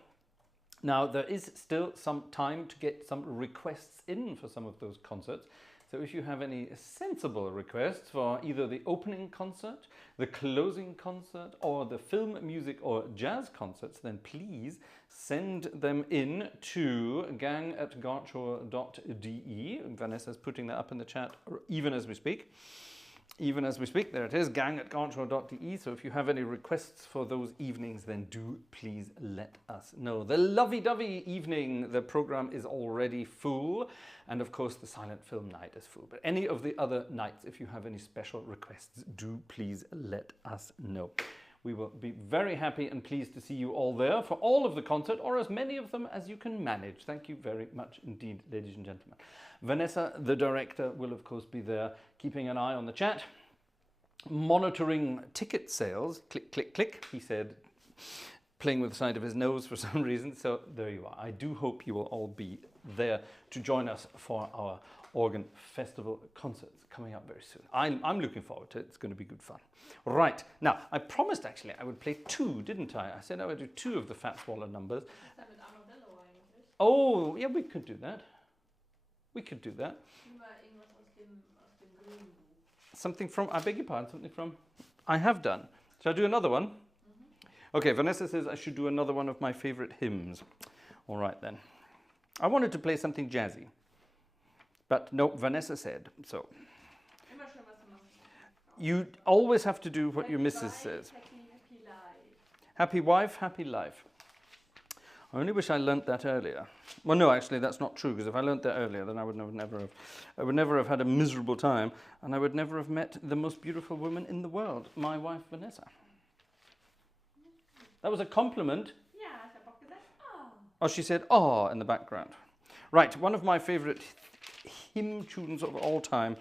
Now, there is still some time to get some requests in for some of those concerts. So if you have any sensible requests for either the opening concert, the closing concert, or the film music or jazz concerts, then please send them in to gang@gartshore.de. Vanessa's putting that up in the chat even as we speak. Even as we speak, there it is, gang@gartshore.de. So if you have any requests for those evenings, then do please let us know. The lovey-dovey evening, the program is already full. And of course, the silent film night is full. But any of the other nights, if you have any special requests, do please let us know. We will be very happy and pleased to see you all there for all of the concert, or as many of them as you can manage. Thank you very much indeed, ladies and gentlemen. Vanessa, the director, will of course be there, keeping an eye on the chat, monitoring ticket sales. Click, click, click, he said, playing with the side of his nose for some reason. So there you are. I do hope you will all be there to join us for our organ festival concerts coming up very soon. I'm looking forward to it. It's going to be good fun. Right, now I promised actually I would play 2, didn't I? I said I would do 2 of the Fats Waller numbers. Oh, yeah, we could do that. We could do that. Something from, I beg your pardon, something from, I have done. Shall I do another one? Okay, Vanessa says I should do another one of my favorite hymns. All right then. I wanted to play something jazzy, but no, Vanessa said so. Immer schön, was du machst. You always have to do what your missus says. Happy life. Happy wife, happy life. I only wish I learnt that earlier. Well, no, actually, that's not true, because if I learnt that earlier, then I would never have had a miserable time, and I would never have met the most beautiful woman in the world, my wife, Vanessa. That was a compliment. Ja, ich habe auch gesagt, oh. Oh, she said, "oh," in the background. Right, one of my favorite hymn tunes of all time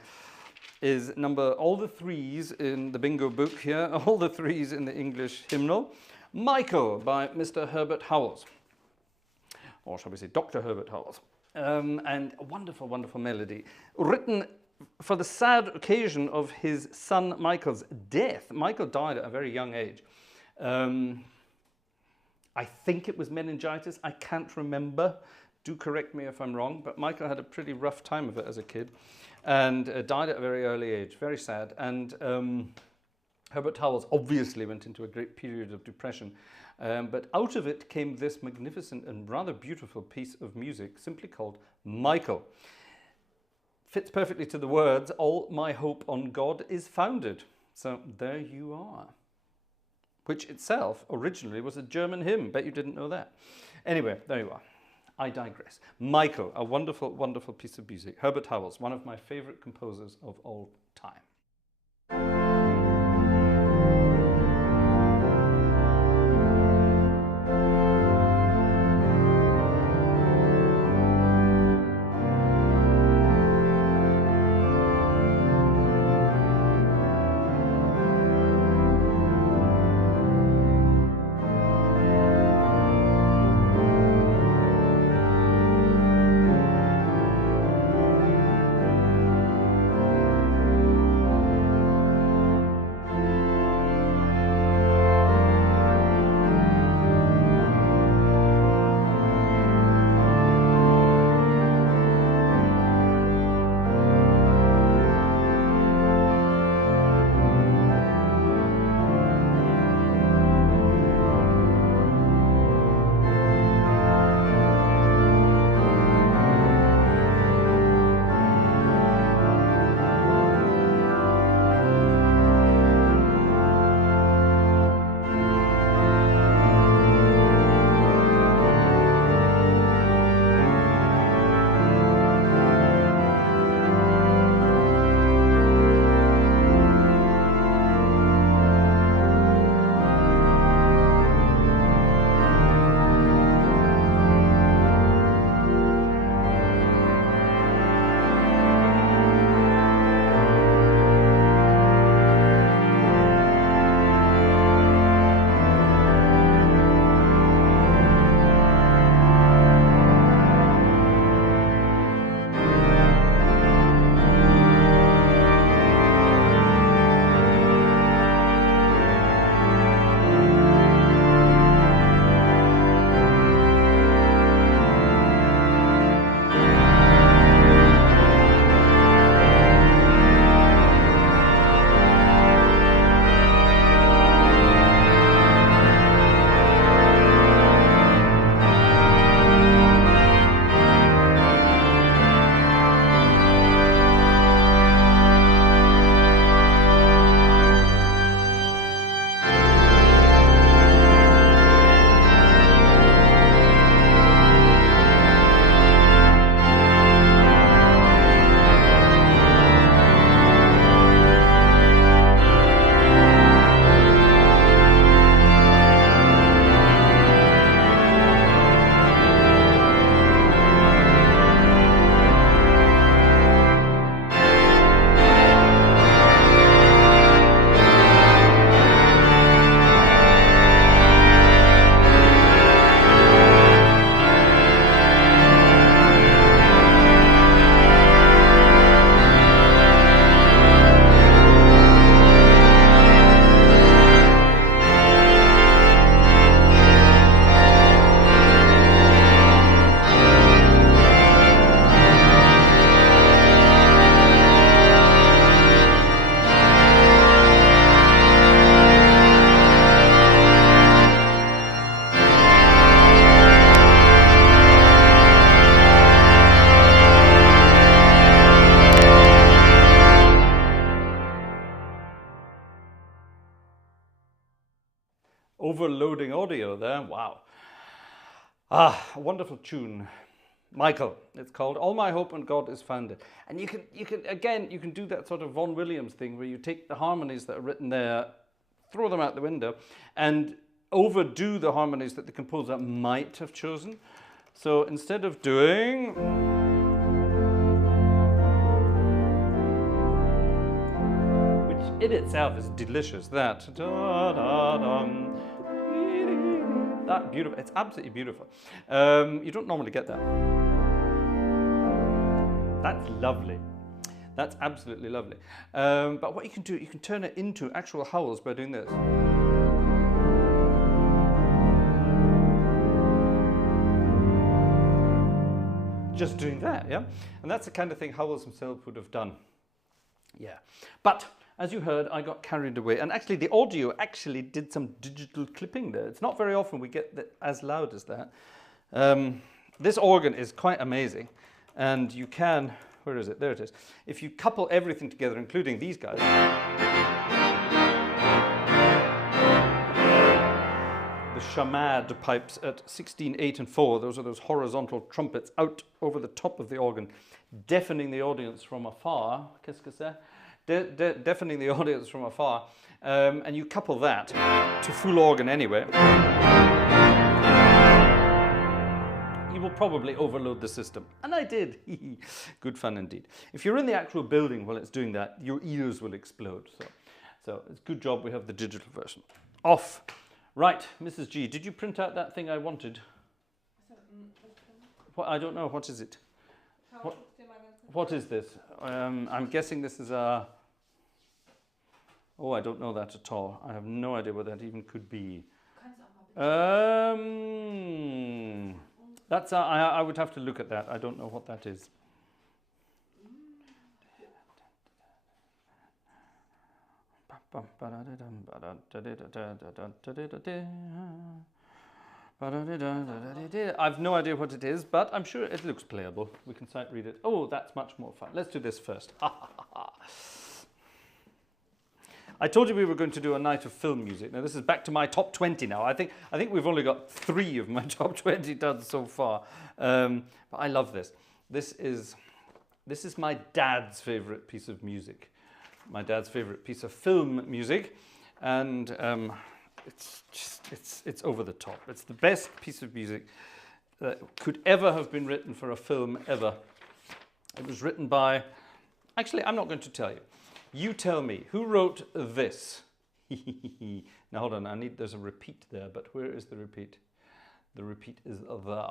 is all the threes in the bingo book here, all the threes in the English hymnal. Michael by Mr. Herbert Howells. Or shall we say Dr. Herbert Howells. And a wonderful, wonderful melody. Written for the sad occasion of his son Michael's death. Michael died at a very young age. I think it was meningitis. I can't remember. Do correct me if I'm wrong. But Michael had a pretty rough time of it as a kid. And died at a very early age. Very sad. And Herbert Howells obviously went into a great period of depression. But out of it came this magnificent and rather beautiful piece of music simply called Michael. Fits perfectly to the words, "All my hope on God is founded." So there you are. Which itself originally was a German hymn. Bet you didn't know that. Anyway, there you are. I digress. Michael, a wonderful, wonderful piece of music. Herbert Howells, one of my favorite composers of all time. overloading audio there. Wow. Ah, a wonderful tune. Michael, it's called All My Hope in God Is Founded. And you can do that sort of Vaughan Williams thing where you take the harmonies that are written there, throw them out the window, and overdo the harmonies that the composer might have chosen. So instead of doing, which in itself is delicious, that beautiful, it's absolutely beautiful. You don't normally get that. That's lovely. That's absolutely lovely. But what you can do, you can turn it into actual howls by doing this. Just doing that, yeah? And that's the kind of thing Howells himself would have done. Yeah. But as you heard, I got carried away. And actually, the audio actually did some digital clipping there. It's not very often we get that as loud as that. This organ is quite amazing. And you can, where is it? There it is. If you couple everything together, including these guys, the chamade pipes at 16, 8 and 4, those are those horizontal trumpets out over the top of the organ, deafening the audience from afar. Qu'est-ce que c'est? Deafening the audience from afar. And you couple that to full organ anyway. You will probably overload the system. And I did. Good fun indeed. If you're in the actual building while it's doing that, your ears will explode. So it's a good job we have the digital version. Off. Right, Mrs. G, did you print out that thing I wanted? What, I don't know, what is it? What is this? I'm guessing this is a... Oh, I don't know that at all. I have no idea what that even could be. That's I would have to look at that. I don't know what that is. I've no idea what it is, but I'm sure it looks playable. We can sight read it. Oh, that's much more fun. Let's do this first. I told you we were going to do a night of film music. Now this is back to my top 20 now. I think we've only got 3 of my top 20 done so far. But I love this. This is my dad's favorite piece of music. My dad's favorite piece of film music, and it's over the top. It's the best piece of music that could ever have been written for a film ever. It was written by, actually I'm not going to tell you. You tell me, who wrote this? Now hold on, there's a repeat there, but where is the repeat? The repeat is there.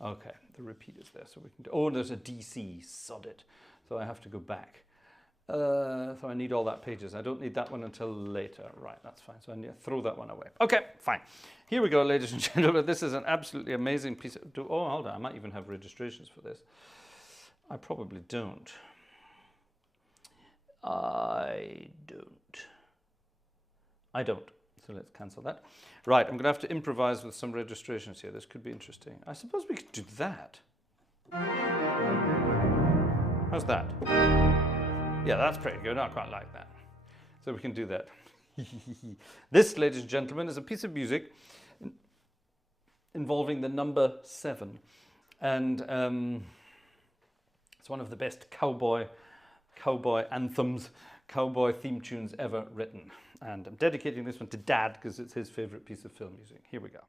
Okay, the repeat is there, so we can do, oh, there's a DC, sod it. So I have to go back. So I need all that pages. I don't need that one until later. Right, that's fine. So I need to throw that one away. Okay, fine. Here we go, ladies and gentlemen. This is an absolutely amazing piece of... Oh, hold on. I might even have registrations for this. I probably don't. I don't. So let's cancel that. Right, I'm going to have to improvise with some registrations here. This could be interesting. I suppose we could do that. How's that? Yeah, that's pretty good. I quite like that. So we can do that. This, ladies and gentlemen, is a piece of music involving the number 7. And it's one of the best cowboy anthems, cowboy theme tunes ever written. And I'm dedicating this one to Dad because it's his favorite piece of film music. Here we go.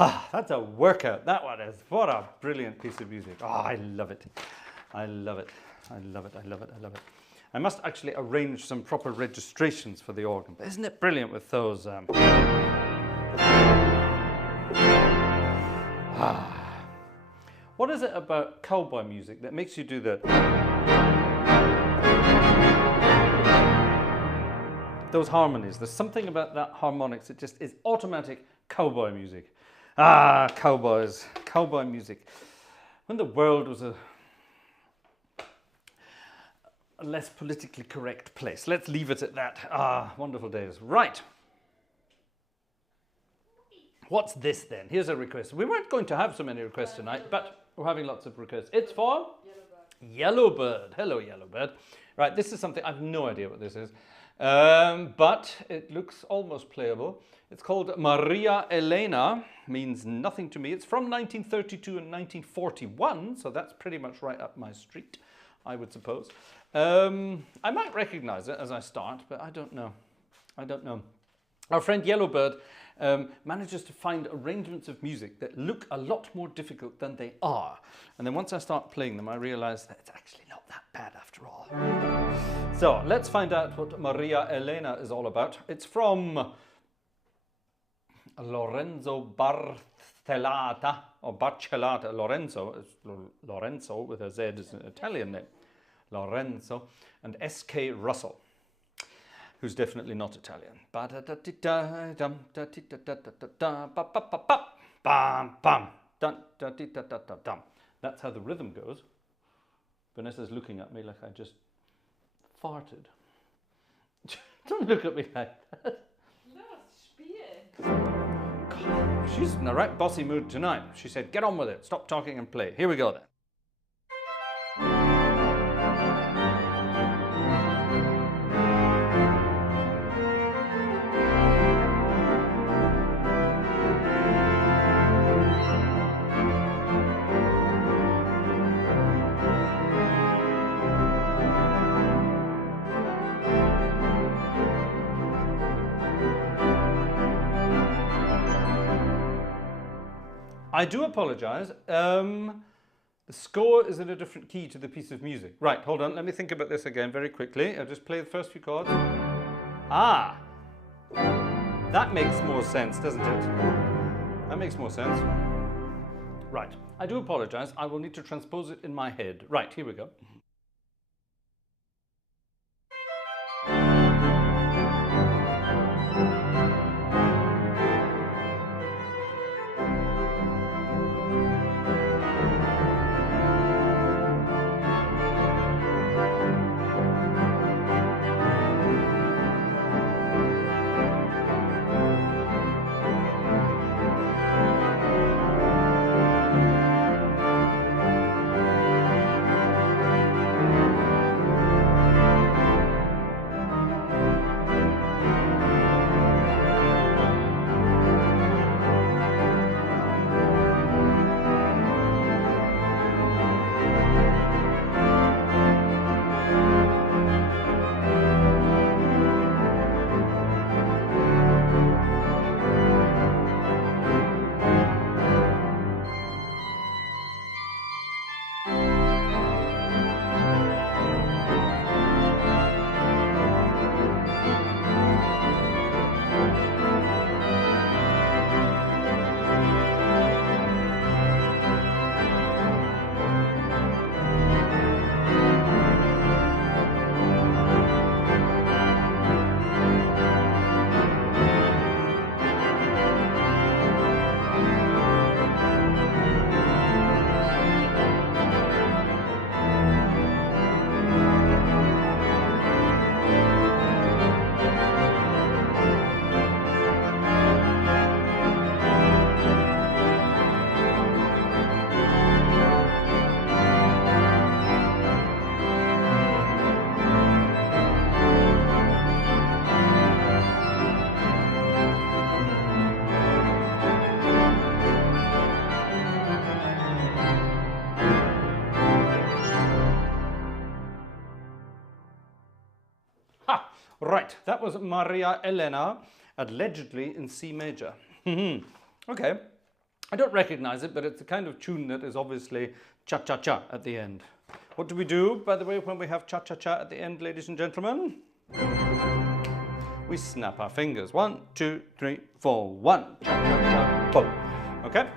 Ah, that's a workout. That one is. What a brilliant piece of music. Oh, I love it. I love it. I love it. I love it. I love it. I must actually arrange some proper registrations for the organ. But isn't it brilliant with those? What is it about cowboy music that makes you do that? Those harmonies. There's something about that harmonics. It just is automatic cowboy music. Ah, cowboys. Cowboy music. When the world was a less politically correct place. Let's leave it at that. Ah, wonderful days. Right. What's this then? Here's a request. We weren't going to have so many requests tonight, but we're having lots of requests. It's for Yellowbird. Hello, Yellowbird. Right, this is something, I have no idea what this is, but it looks almost playable. It's called Maria Elena, means nothing to me. It's from 1932 and 1941, so that's pretty much right up my street, I would suppose. I might recognize it as I start, but I don't know. I don't know. Our friend Yellowbird manages to find arrangements of music that look a lot more difficult than they are. And then once I start playing them, I realize that it's actually not that bad after all. So let's find out what Maria Elena is all about. It's from Lorenzo Bartellata, or Barcellata. Lorenzo with a Z is an Italian name. Lorenzo, and S.K. Russell, who's definitely not Italian. That's how the rhythm goes. Vanessa's looking at me like I just farted. Don't look at me like that. God, she's in the right bossy mood tonight. She said, get on with it. Stop talking and play. Here we go then. I do apologize. The score is in a different key to the piece of music. Right, hold on. Let me think about this again very quickly. I'll just play the first few chords. Ah, that makes more sense, doesn't it? That makes more sense. Right, I do apologize. I will need to transpose it in my head. Right, here we go. Right, that was Maria Elena, allegedly in C major. Okay, I don't recognize it, but it's the kind of tune that is obviously cha-cha-cha at the end. What do we do, by the way, when we have cha-cha-cha at the end, ladies and gentlemen? We snap our fingers. 1, 2, 3, 4, 1. Cha-cha-cha, boom. Okay?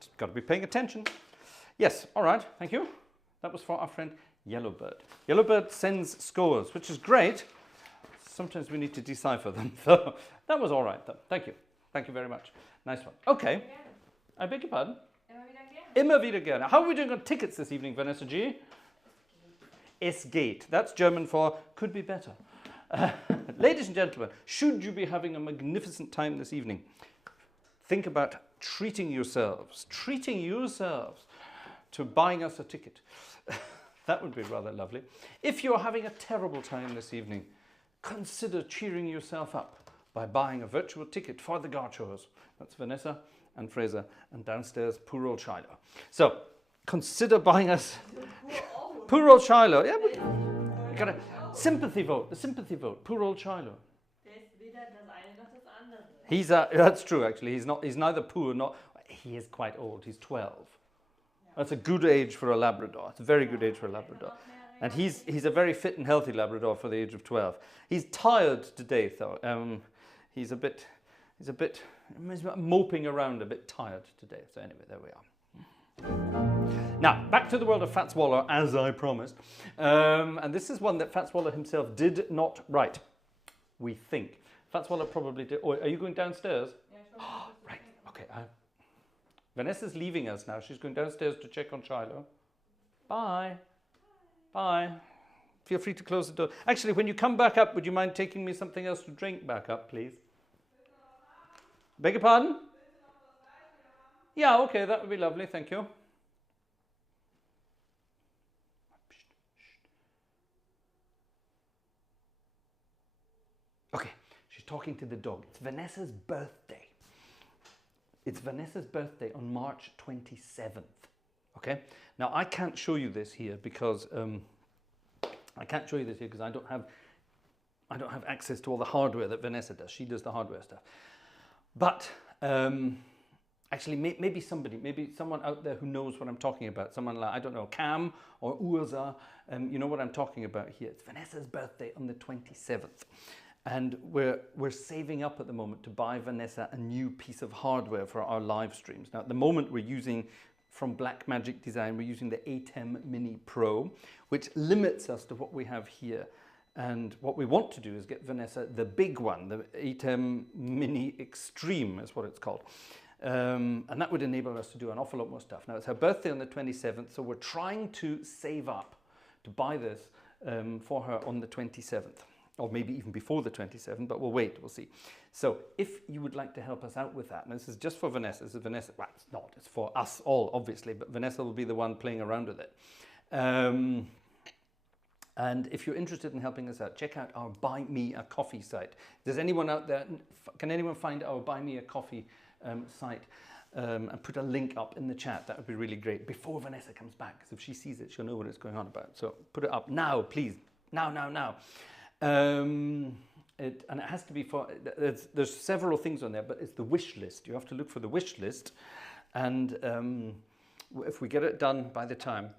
Just got to be paying attention. Yes, all right, thank you. That was for our friend Yellowbird. Yellowbird sends scores, which is great. Sometimes we need to decipher them. So that was all right, though. Thank you. Thank you very much. Nice one. Okay. I beg your pardon? Immer wieder gerne. Immer wieder gerne. How are we doing on tickets this evening, Vanessa G? Es geht. That's German for could be better. Ladies and gentlemen, should you be having a magnificent time this evening, think about treating yourselves to buying us a ticket. That would be rather lovely. If you're having a terrible time this evening, consider cheering yourself up by buying a virtual ticket for the Gartshores. That's Vanessa and Fraser, and downstairs, poor old Shiloh. So, consider buying us... Poor old Shiloh. Yeah, we got a sympathy vote, the sympathy vote. Poor old Shiloh. That's true, actually. He's neither poor nor... He is quite old. He's 12. That's a good age for a Labrador. It's a very good age for a Labrador. And he's a very fit and healthy Labrador for the age of 12. He's tired today, though. He's moping around, a bit tired today. So anyway, there we are. Now, back to the world of Fats Waller, as I promised. And this is one that Fats Waller himself did not write, we think. Fats Waller probably did. Oh, are you going downstairs? Yeah, right, okay. Vanessa's leaving us now. She's going downstairs to check on Shiloh. Bye. Bye. Feel free to close the door. Actually, when you come back up, would you mind taking me something else to drink back up, please? Beg your pardon? Yeah, okay, that would be lovely, thank you. Okay, she's talking to the dog. It's Vanessa's birthday. It's Vanessa's birthday on March 27th. Okay, now I can't show you this here because I don't have access to all the hardware that Vanessa does. She does the hardware stuff. But actually, maybe someone out there who knows what I'm talking about. Someone like, I don't know, Cam or Urza. You know what I'm talking about here. It's Vanessa's birthday on the 27th. And we're saving up at the moment to buy Vanessa a new piece of hardware for our live streams. Now, at the moment, we're using, from Blackmagic Design, we're using the ATEM Mini Pro, which limits us to what we have here. And what we want to do is get Vanessa the big one, the ATEM Mini Extreme is what it's called. And that would enable us to do an awful lot more stuff. Now, it's her birthday on the 27th, so we're trying to save up to buy this for her on the 27th. Or maybe even before the 27th, but we'll wait, we'll see. So if you would like to help us out with that, and this is just for Vanessa, this is Vanessa, well, it's not, it's for us all, obviously, but Vanessa will be the one playing around with it. And if you're interested in helping us out, check out our Buy Me a Coffee site. Does anyone out there, can anyone find our Buy Me a Coffee site and put a link up in the chat? That would be really great before Vanessa comes back, because if she sees it, she'll know what it's going on about. So put it up now, please. Now. And it has to be for, there's several things on there, but it's the wish list. You have to look for the wish list. And if we get it done by the time,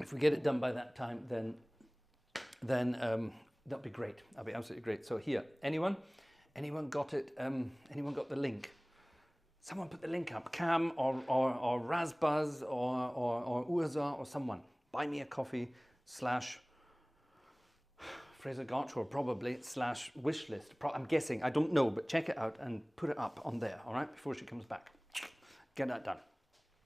then that'll be great. That'll be absolutely great. So here, anyone got it? Anyone got the link? Someone put the link up. Cam or Razbuzz or Urza or someone. Buy Me a Coffee / Fraser Gartshore probably / wish list. I'm guessing, I don't know, but check it out and put it up on there, all right, before she comes back. Get that done.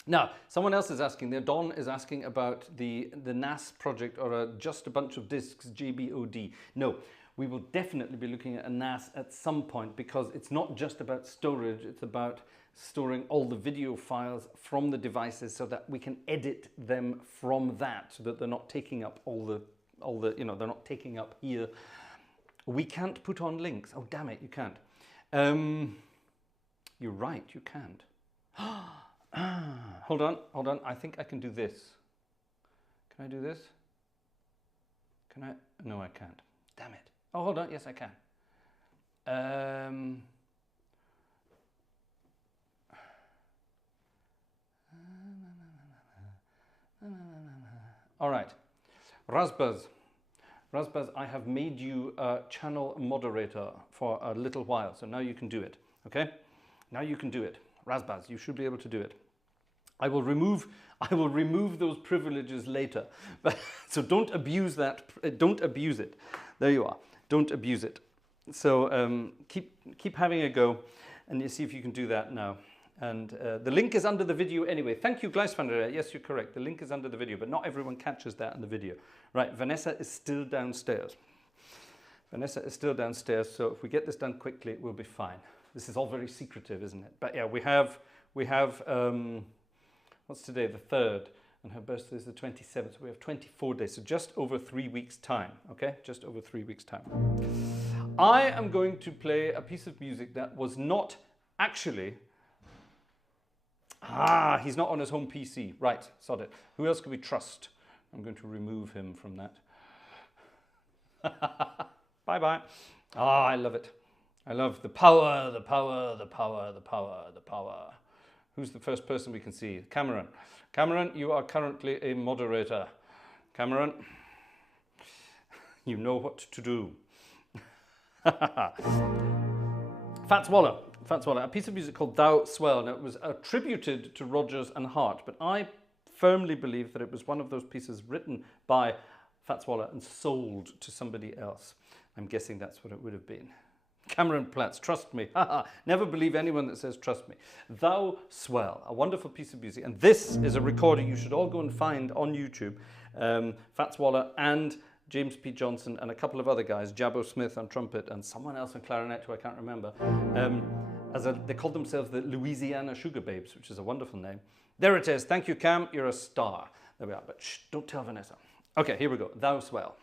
Now, someone else is asking there, Don is asking about the NAS project or just a bunch of disks, JBOD. No, we will definitely be looking at a NAS at some point because it's not just about storage, it's about storing all the video files from the devices so that we can edit them from that so that they're not taking up all the they're not taking up here. We can't put on links. Oh, damn it, you can't. You're right, you can't. Hold on. I think I can do this. Can I do this? Can I? No, I can't. Damn it. Oh, hold on. Yes, I can. All right. Razbaz, I have made you a channel moderator for a little while, so now you can do it, okay? Now you can do it. Razbaz, you should be able to do it. I will remove those privileges later, but so don't abuse that. Don't abuse it. There you are. Don't abuse it. So keep having a go, and you see if you can do that now. And the link is under the video anyway. Thank you, Gleisfander. Yes, you're correct. The link is under the video, but not everyone catches that in the video. Right, Vanessa is still downstairs. Vanessa is still downstairs, so if we get this done quickly, we'll be fine. This is all very secretive, isn't it? But yeah, we have what's today, the 3rd, and her birthday is the 27th, so we have 24 days, so just over 3 weeks' time, okay? Just over 3 weeks' time. I am going to play a piece of music that was not actually... he's not on his home PC. Right, sod it. Who else can we trust? I'm going to remove him from that. Bye-bye. I love it. I love the power, the power, the power, the power, the power. Who's the first person we can see? Cameron. Cameron, you are currently a moderator. Cameron, you know what to do. Fats Waller, a piece of music called Thou Swell, and it was attributed to Rodgers and Hart, but I firmly believe that it was one of those pieces written by Fats Waller and sold to somebody else. I'm guessing that's what it would have been. Cameron Platts, trust me. Never believe anyone that says trust me. Thou Swell, a wonderful piece of music. And this is a recording you should all go and find on YouTube. Fats Waller and James P. Johnson and a couple of other guys, Jabbo Smith on trumpet and someone else on clarinet who I can't remember. They called themselves the Louisiana Sugar Babes, which is a wonderful name. There it is. Thank you, Cam. You're a star. There we are. But shh, don't tell Vanessa. Okay, here we go. Thou Swell.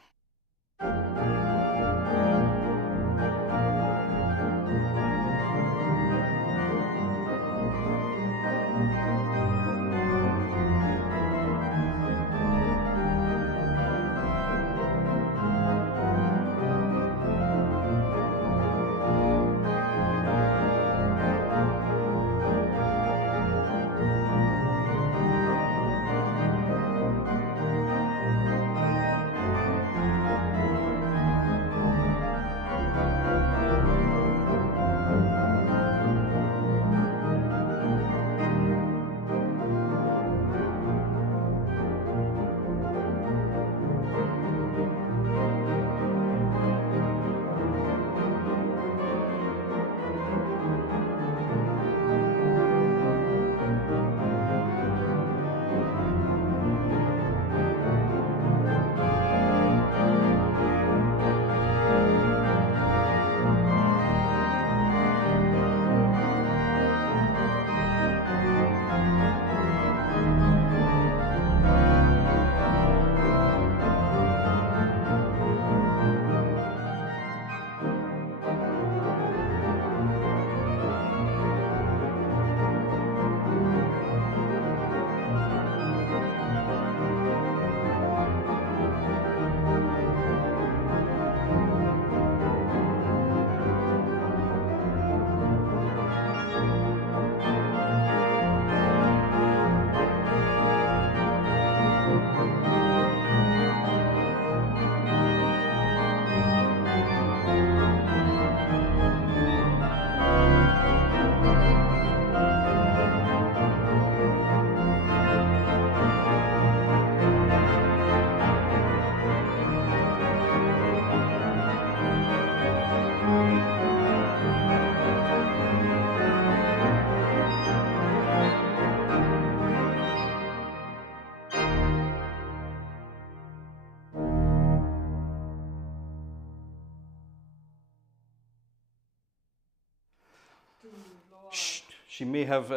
Shh, she may have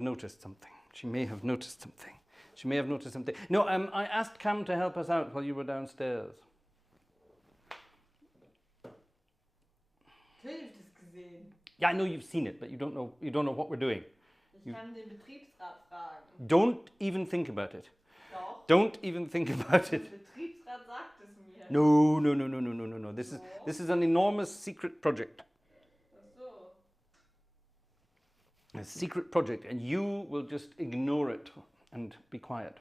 noticed something. She may have noticed something. She may have noticed something. No, I asked Cam to help us out while you were downstairs. Yeah, I know you've seen it, but you don't know what we're doing. Ich kann den Betriebsrat fragen. Don't even think about it. Doch. Don't even think about it. Der Betriebsrat sagt es mir. No. This is an enormous secret project. Ach so. A secret project, and you will just ignore it and be quiet.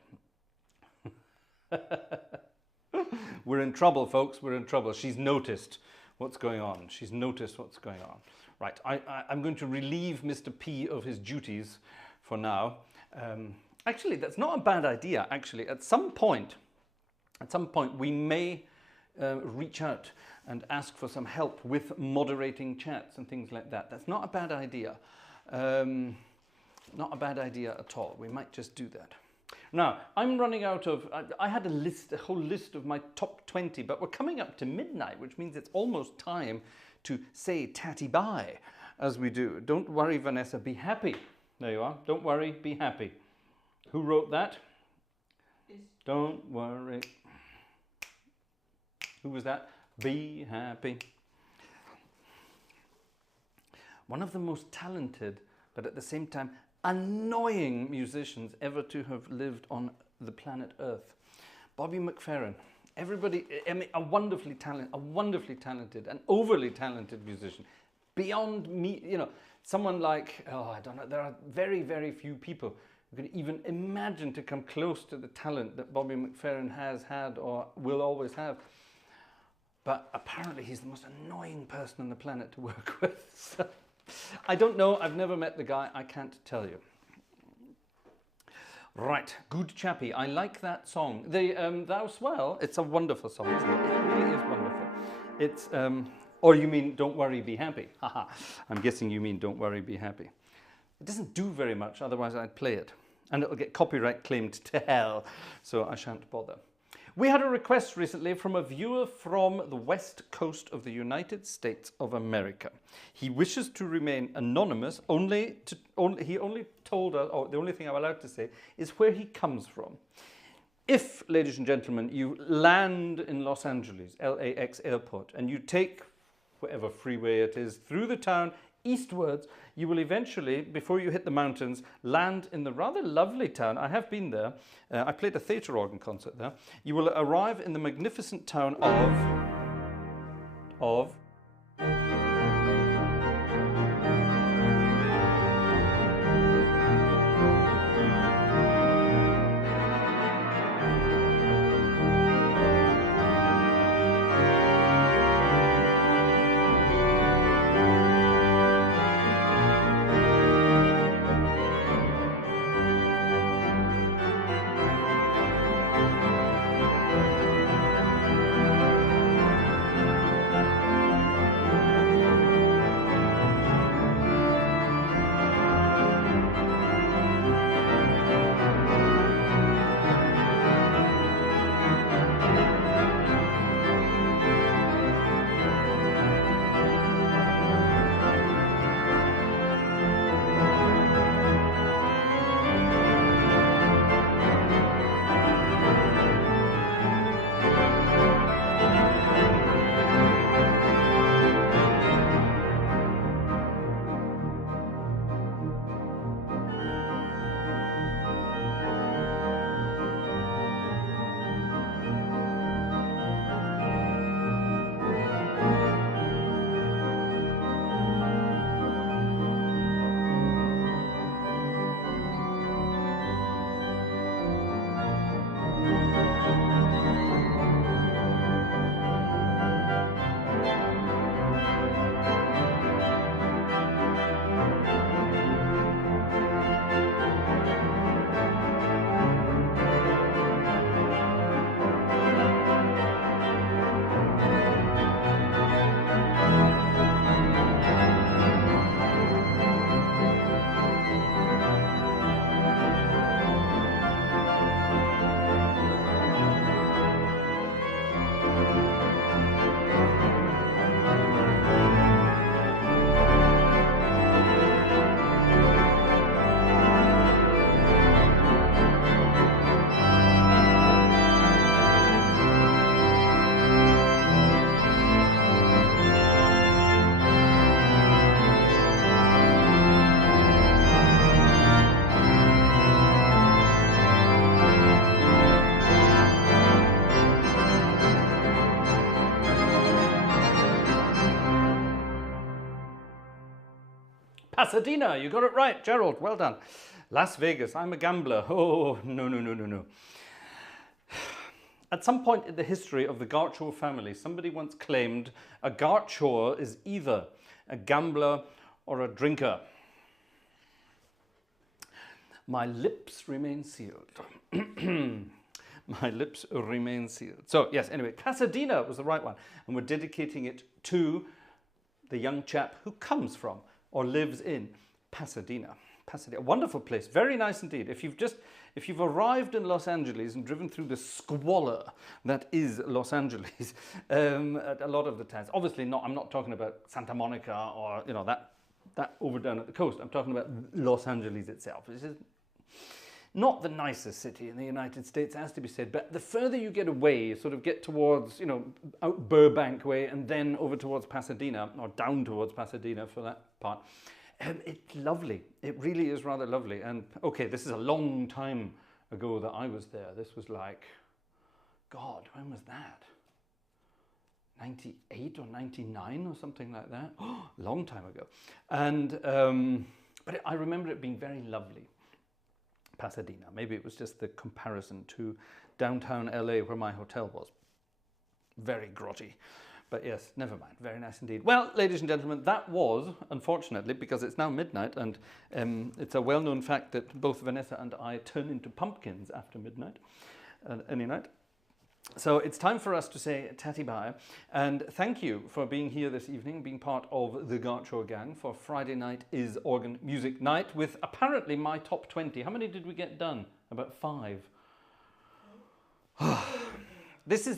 We're in trouble, folks. We're in trouble. She's noticed what's going on. She's noticed what's going on. Right, I'm going to relieve Mr. P of his duties for now. Actually, that's not a bad idea. Actually, at some point, we may reach out and ask for some help with moderating chats and things like that. That's not a bad idea. Not a bad idea at all. We might just do that. Now, I'm running out of, I had a whole list of my top 20, but we're coming up to midnight, which means it's almost time to say tatty bye, as we do. Don't worry, Vanessa, be happy. There you are. Don't worry, be happy. Who wrote that? Don't worry. Who was that? Be happy. One of the most talented, but at the same time annoying musicians ever to have lived on the planet Earth. Bobby McFerrin. Everybody, I mean, a wonderfully talented, and overly talented musician. Beyond me, you know, someone like, oh, I don't know, there are very, very few people who can even imagine to come close to the talent that Bobby McFerrin has had or will always have. But apparently he's the most annoying person on the planet to work with. So, I don't know, I've never met the guy, I can't tell you. Right, Good Chappie, I like that song. Thou Swell, it's a wonderful song, isn't it? It really is wonderful. It's, or you mean Don't Worry, Be Happy. Haha, I'm guessing you mean Don't Worry, Be Happy. It doesn't do very much, otherwise I'd play it. And it'll get copyright claimed to hell, so I shan't bother. We had a request recently from a viewer from the west coast of the United States of America. He wishes to remain anonymous, he only told us, or the only thing I'm allowed to say, is where he comes from. If, ladies and gentlemen, you land in Los Angeles, LAX airport, and you take whatever freeway it is through the town eastwards, you will eventually, before you hit the mountains, land in the rather lovely town. I have been there. I played a theatre organ concert there. You will arrive in the magnificent town of Pasadena, you got it right, Gerald, well done. Las Vegas, I'm a gambler. Oh, no, no, no, no, no. At some point in the history of the Gartshore family, somebody once claimed a Gartshore is either a gambler or a drinker. My lips remain sealed. My lips remain sealed. So, yes, anyway, Pasadena was the right one. And we're dedicating it to the young chap who comes from or lives in Pasadena. Pasadena, a wonderful place, very nice indeed. If you've arrived in Los Angeles and driven through the squalor that is Los Angeles, a lot of the times, obviously not, I'm not talking about Santa Monica or, you know, that over down at the coast. I'm talking about Los Angeles itself. This is not the nicest city in the United States, has to be said, but the further you get away, you sort of get towards, you know, out Burbank way and then over towards Pasadena, or down towards Pasadena for that part. It's lovely. It really is rather lovely. And okay, this is a long time ago that I was there. This was like, God, when was that? 98 or 99 or something like that. Oh, long time ago. And but I remember it being very lovely. Pasadena. Maybe it was just the comparison to downtown LA where my hotel was. Very grotty. But yes, never mind. Very nice indeed. Well, ladies and gentlemen, that was, unfortunately, because it's now midnight and it's a well-known fact that both Vanessa and I turn into pumpkins after midnight, any night. So it's time for us to say tatty bye, and thank you for being here this evening, being part of the Gartshore Gang. For Friday night is organ music night with apparently my top 20. How many did we get done? About 5. This is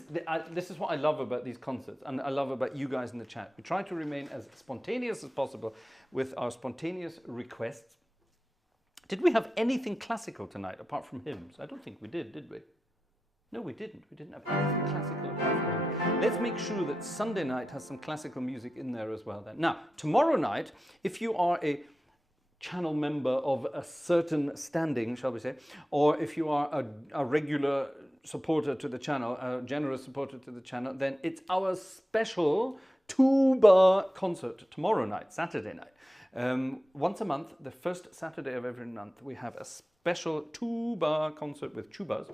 what I love about these concerts, and I love about you guys in the chat. We try to remain as spontaneous as possible with our spontaneous requests. Did we have anything classical tonight apart from hymns? I don't think we did we? No, we didn't. We didn't have anything classical apart from hymns. Let's make sure that Sunday night has some classical music in there as well then. Now, tomorrow night, if you are a channel member of a certain standing, shall we say, or if you are a regular supporter to the channel, a generous supporter to the channel, then it's our special tuba concert tomorrow night, Saturday night. Once a month, the first Saturday of every month, we have a special tuba concert with tubas.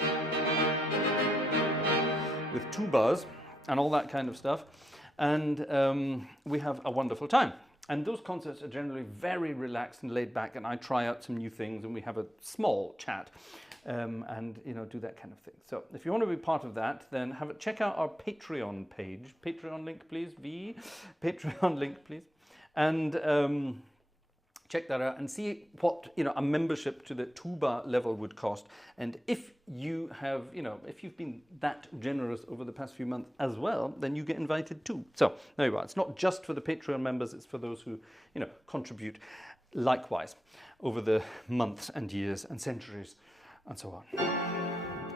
With tubas and all that kind of stuff. And we have a wonderful time. And those concerts are generally very relaxed and laid back, and I try out some new things and we have a small chat and, you know, do that kind of thing. So if you want to be part of that, then check out our Patreon page. Patreon link, please. Patreon link, please. And check that out and see what, you know, a membership to the tuba level would cost. And if you have, you know, if you've been that generous over the past few months as well, then you get invited too. So there you are. It's not just for the Patreon members, it's for those who, you know, contribute likewise over the months and years and centuries and so on.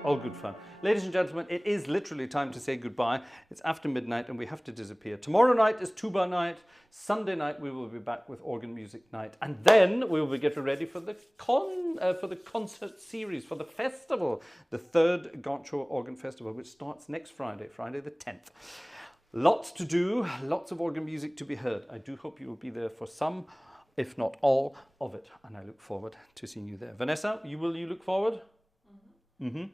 All good fun. Ladies and gentlemen, it is literally time to say goodbye. It's after midnight and we have to disappear. Tomorrow night is tuba night. Sunday night we will be back with organ music night. And then we will be getting ready for the concert series, for the festival, the 3rd Gartshore Organ Festival, which starts next Friday, Friday the 10th. Lots to do, lots of organ music to be heard. I do hope you will be there for some, if not all, of it. And I look forward to seeing you there. Vanessa, will you look forward? Mm-hmm.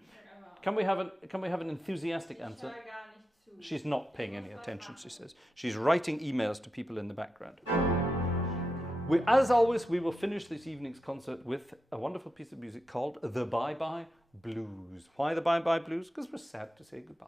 Can we have an enthusiastic answer? She's not paying any attention, she says. She's writing emails to people in the background. As always, we will finish this evening's concert with a wonderful piece of music called The Bye Bye Blues. Why the Bye Bye Blues? Because we're sad to say goodbye.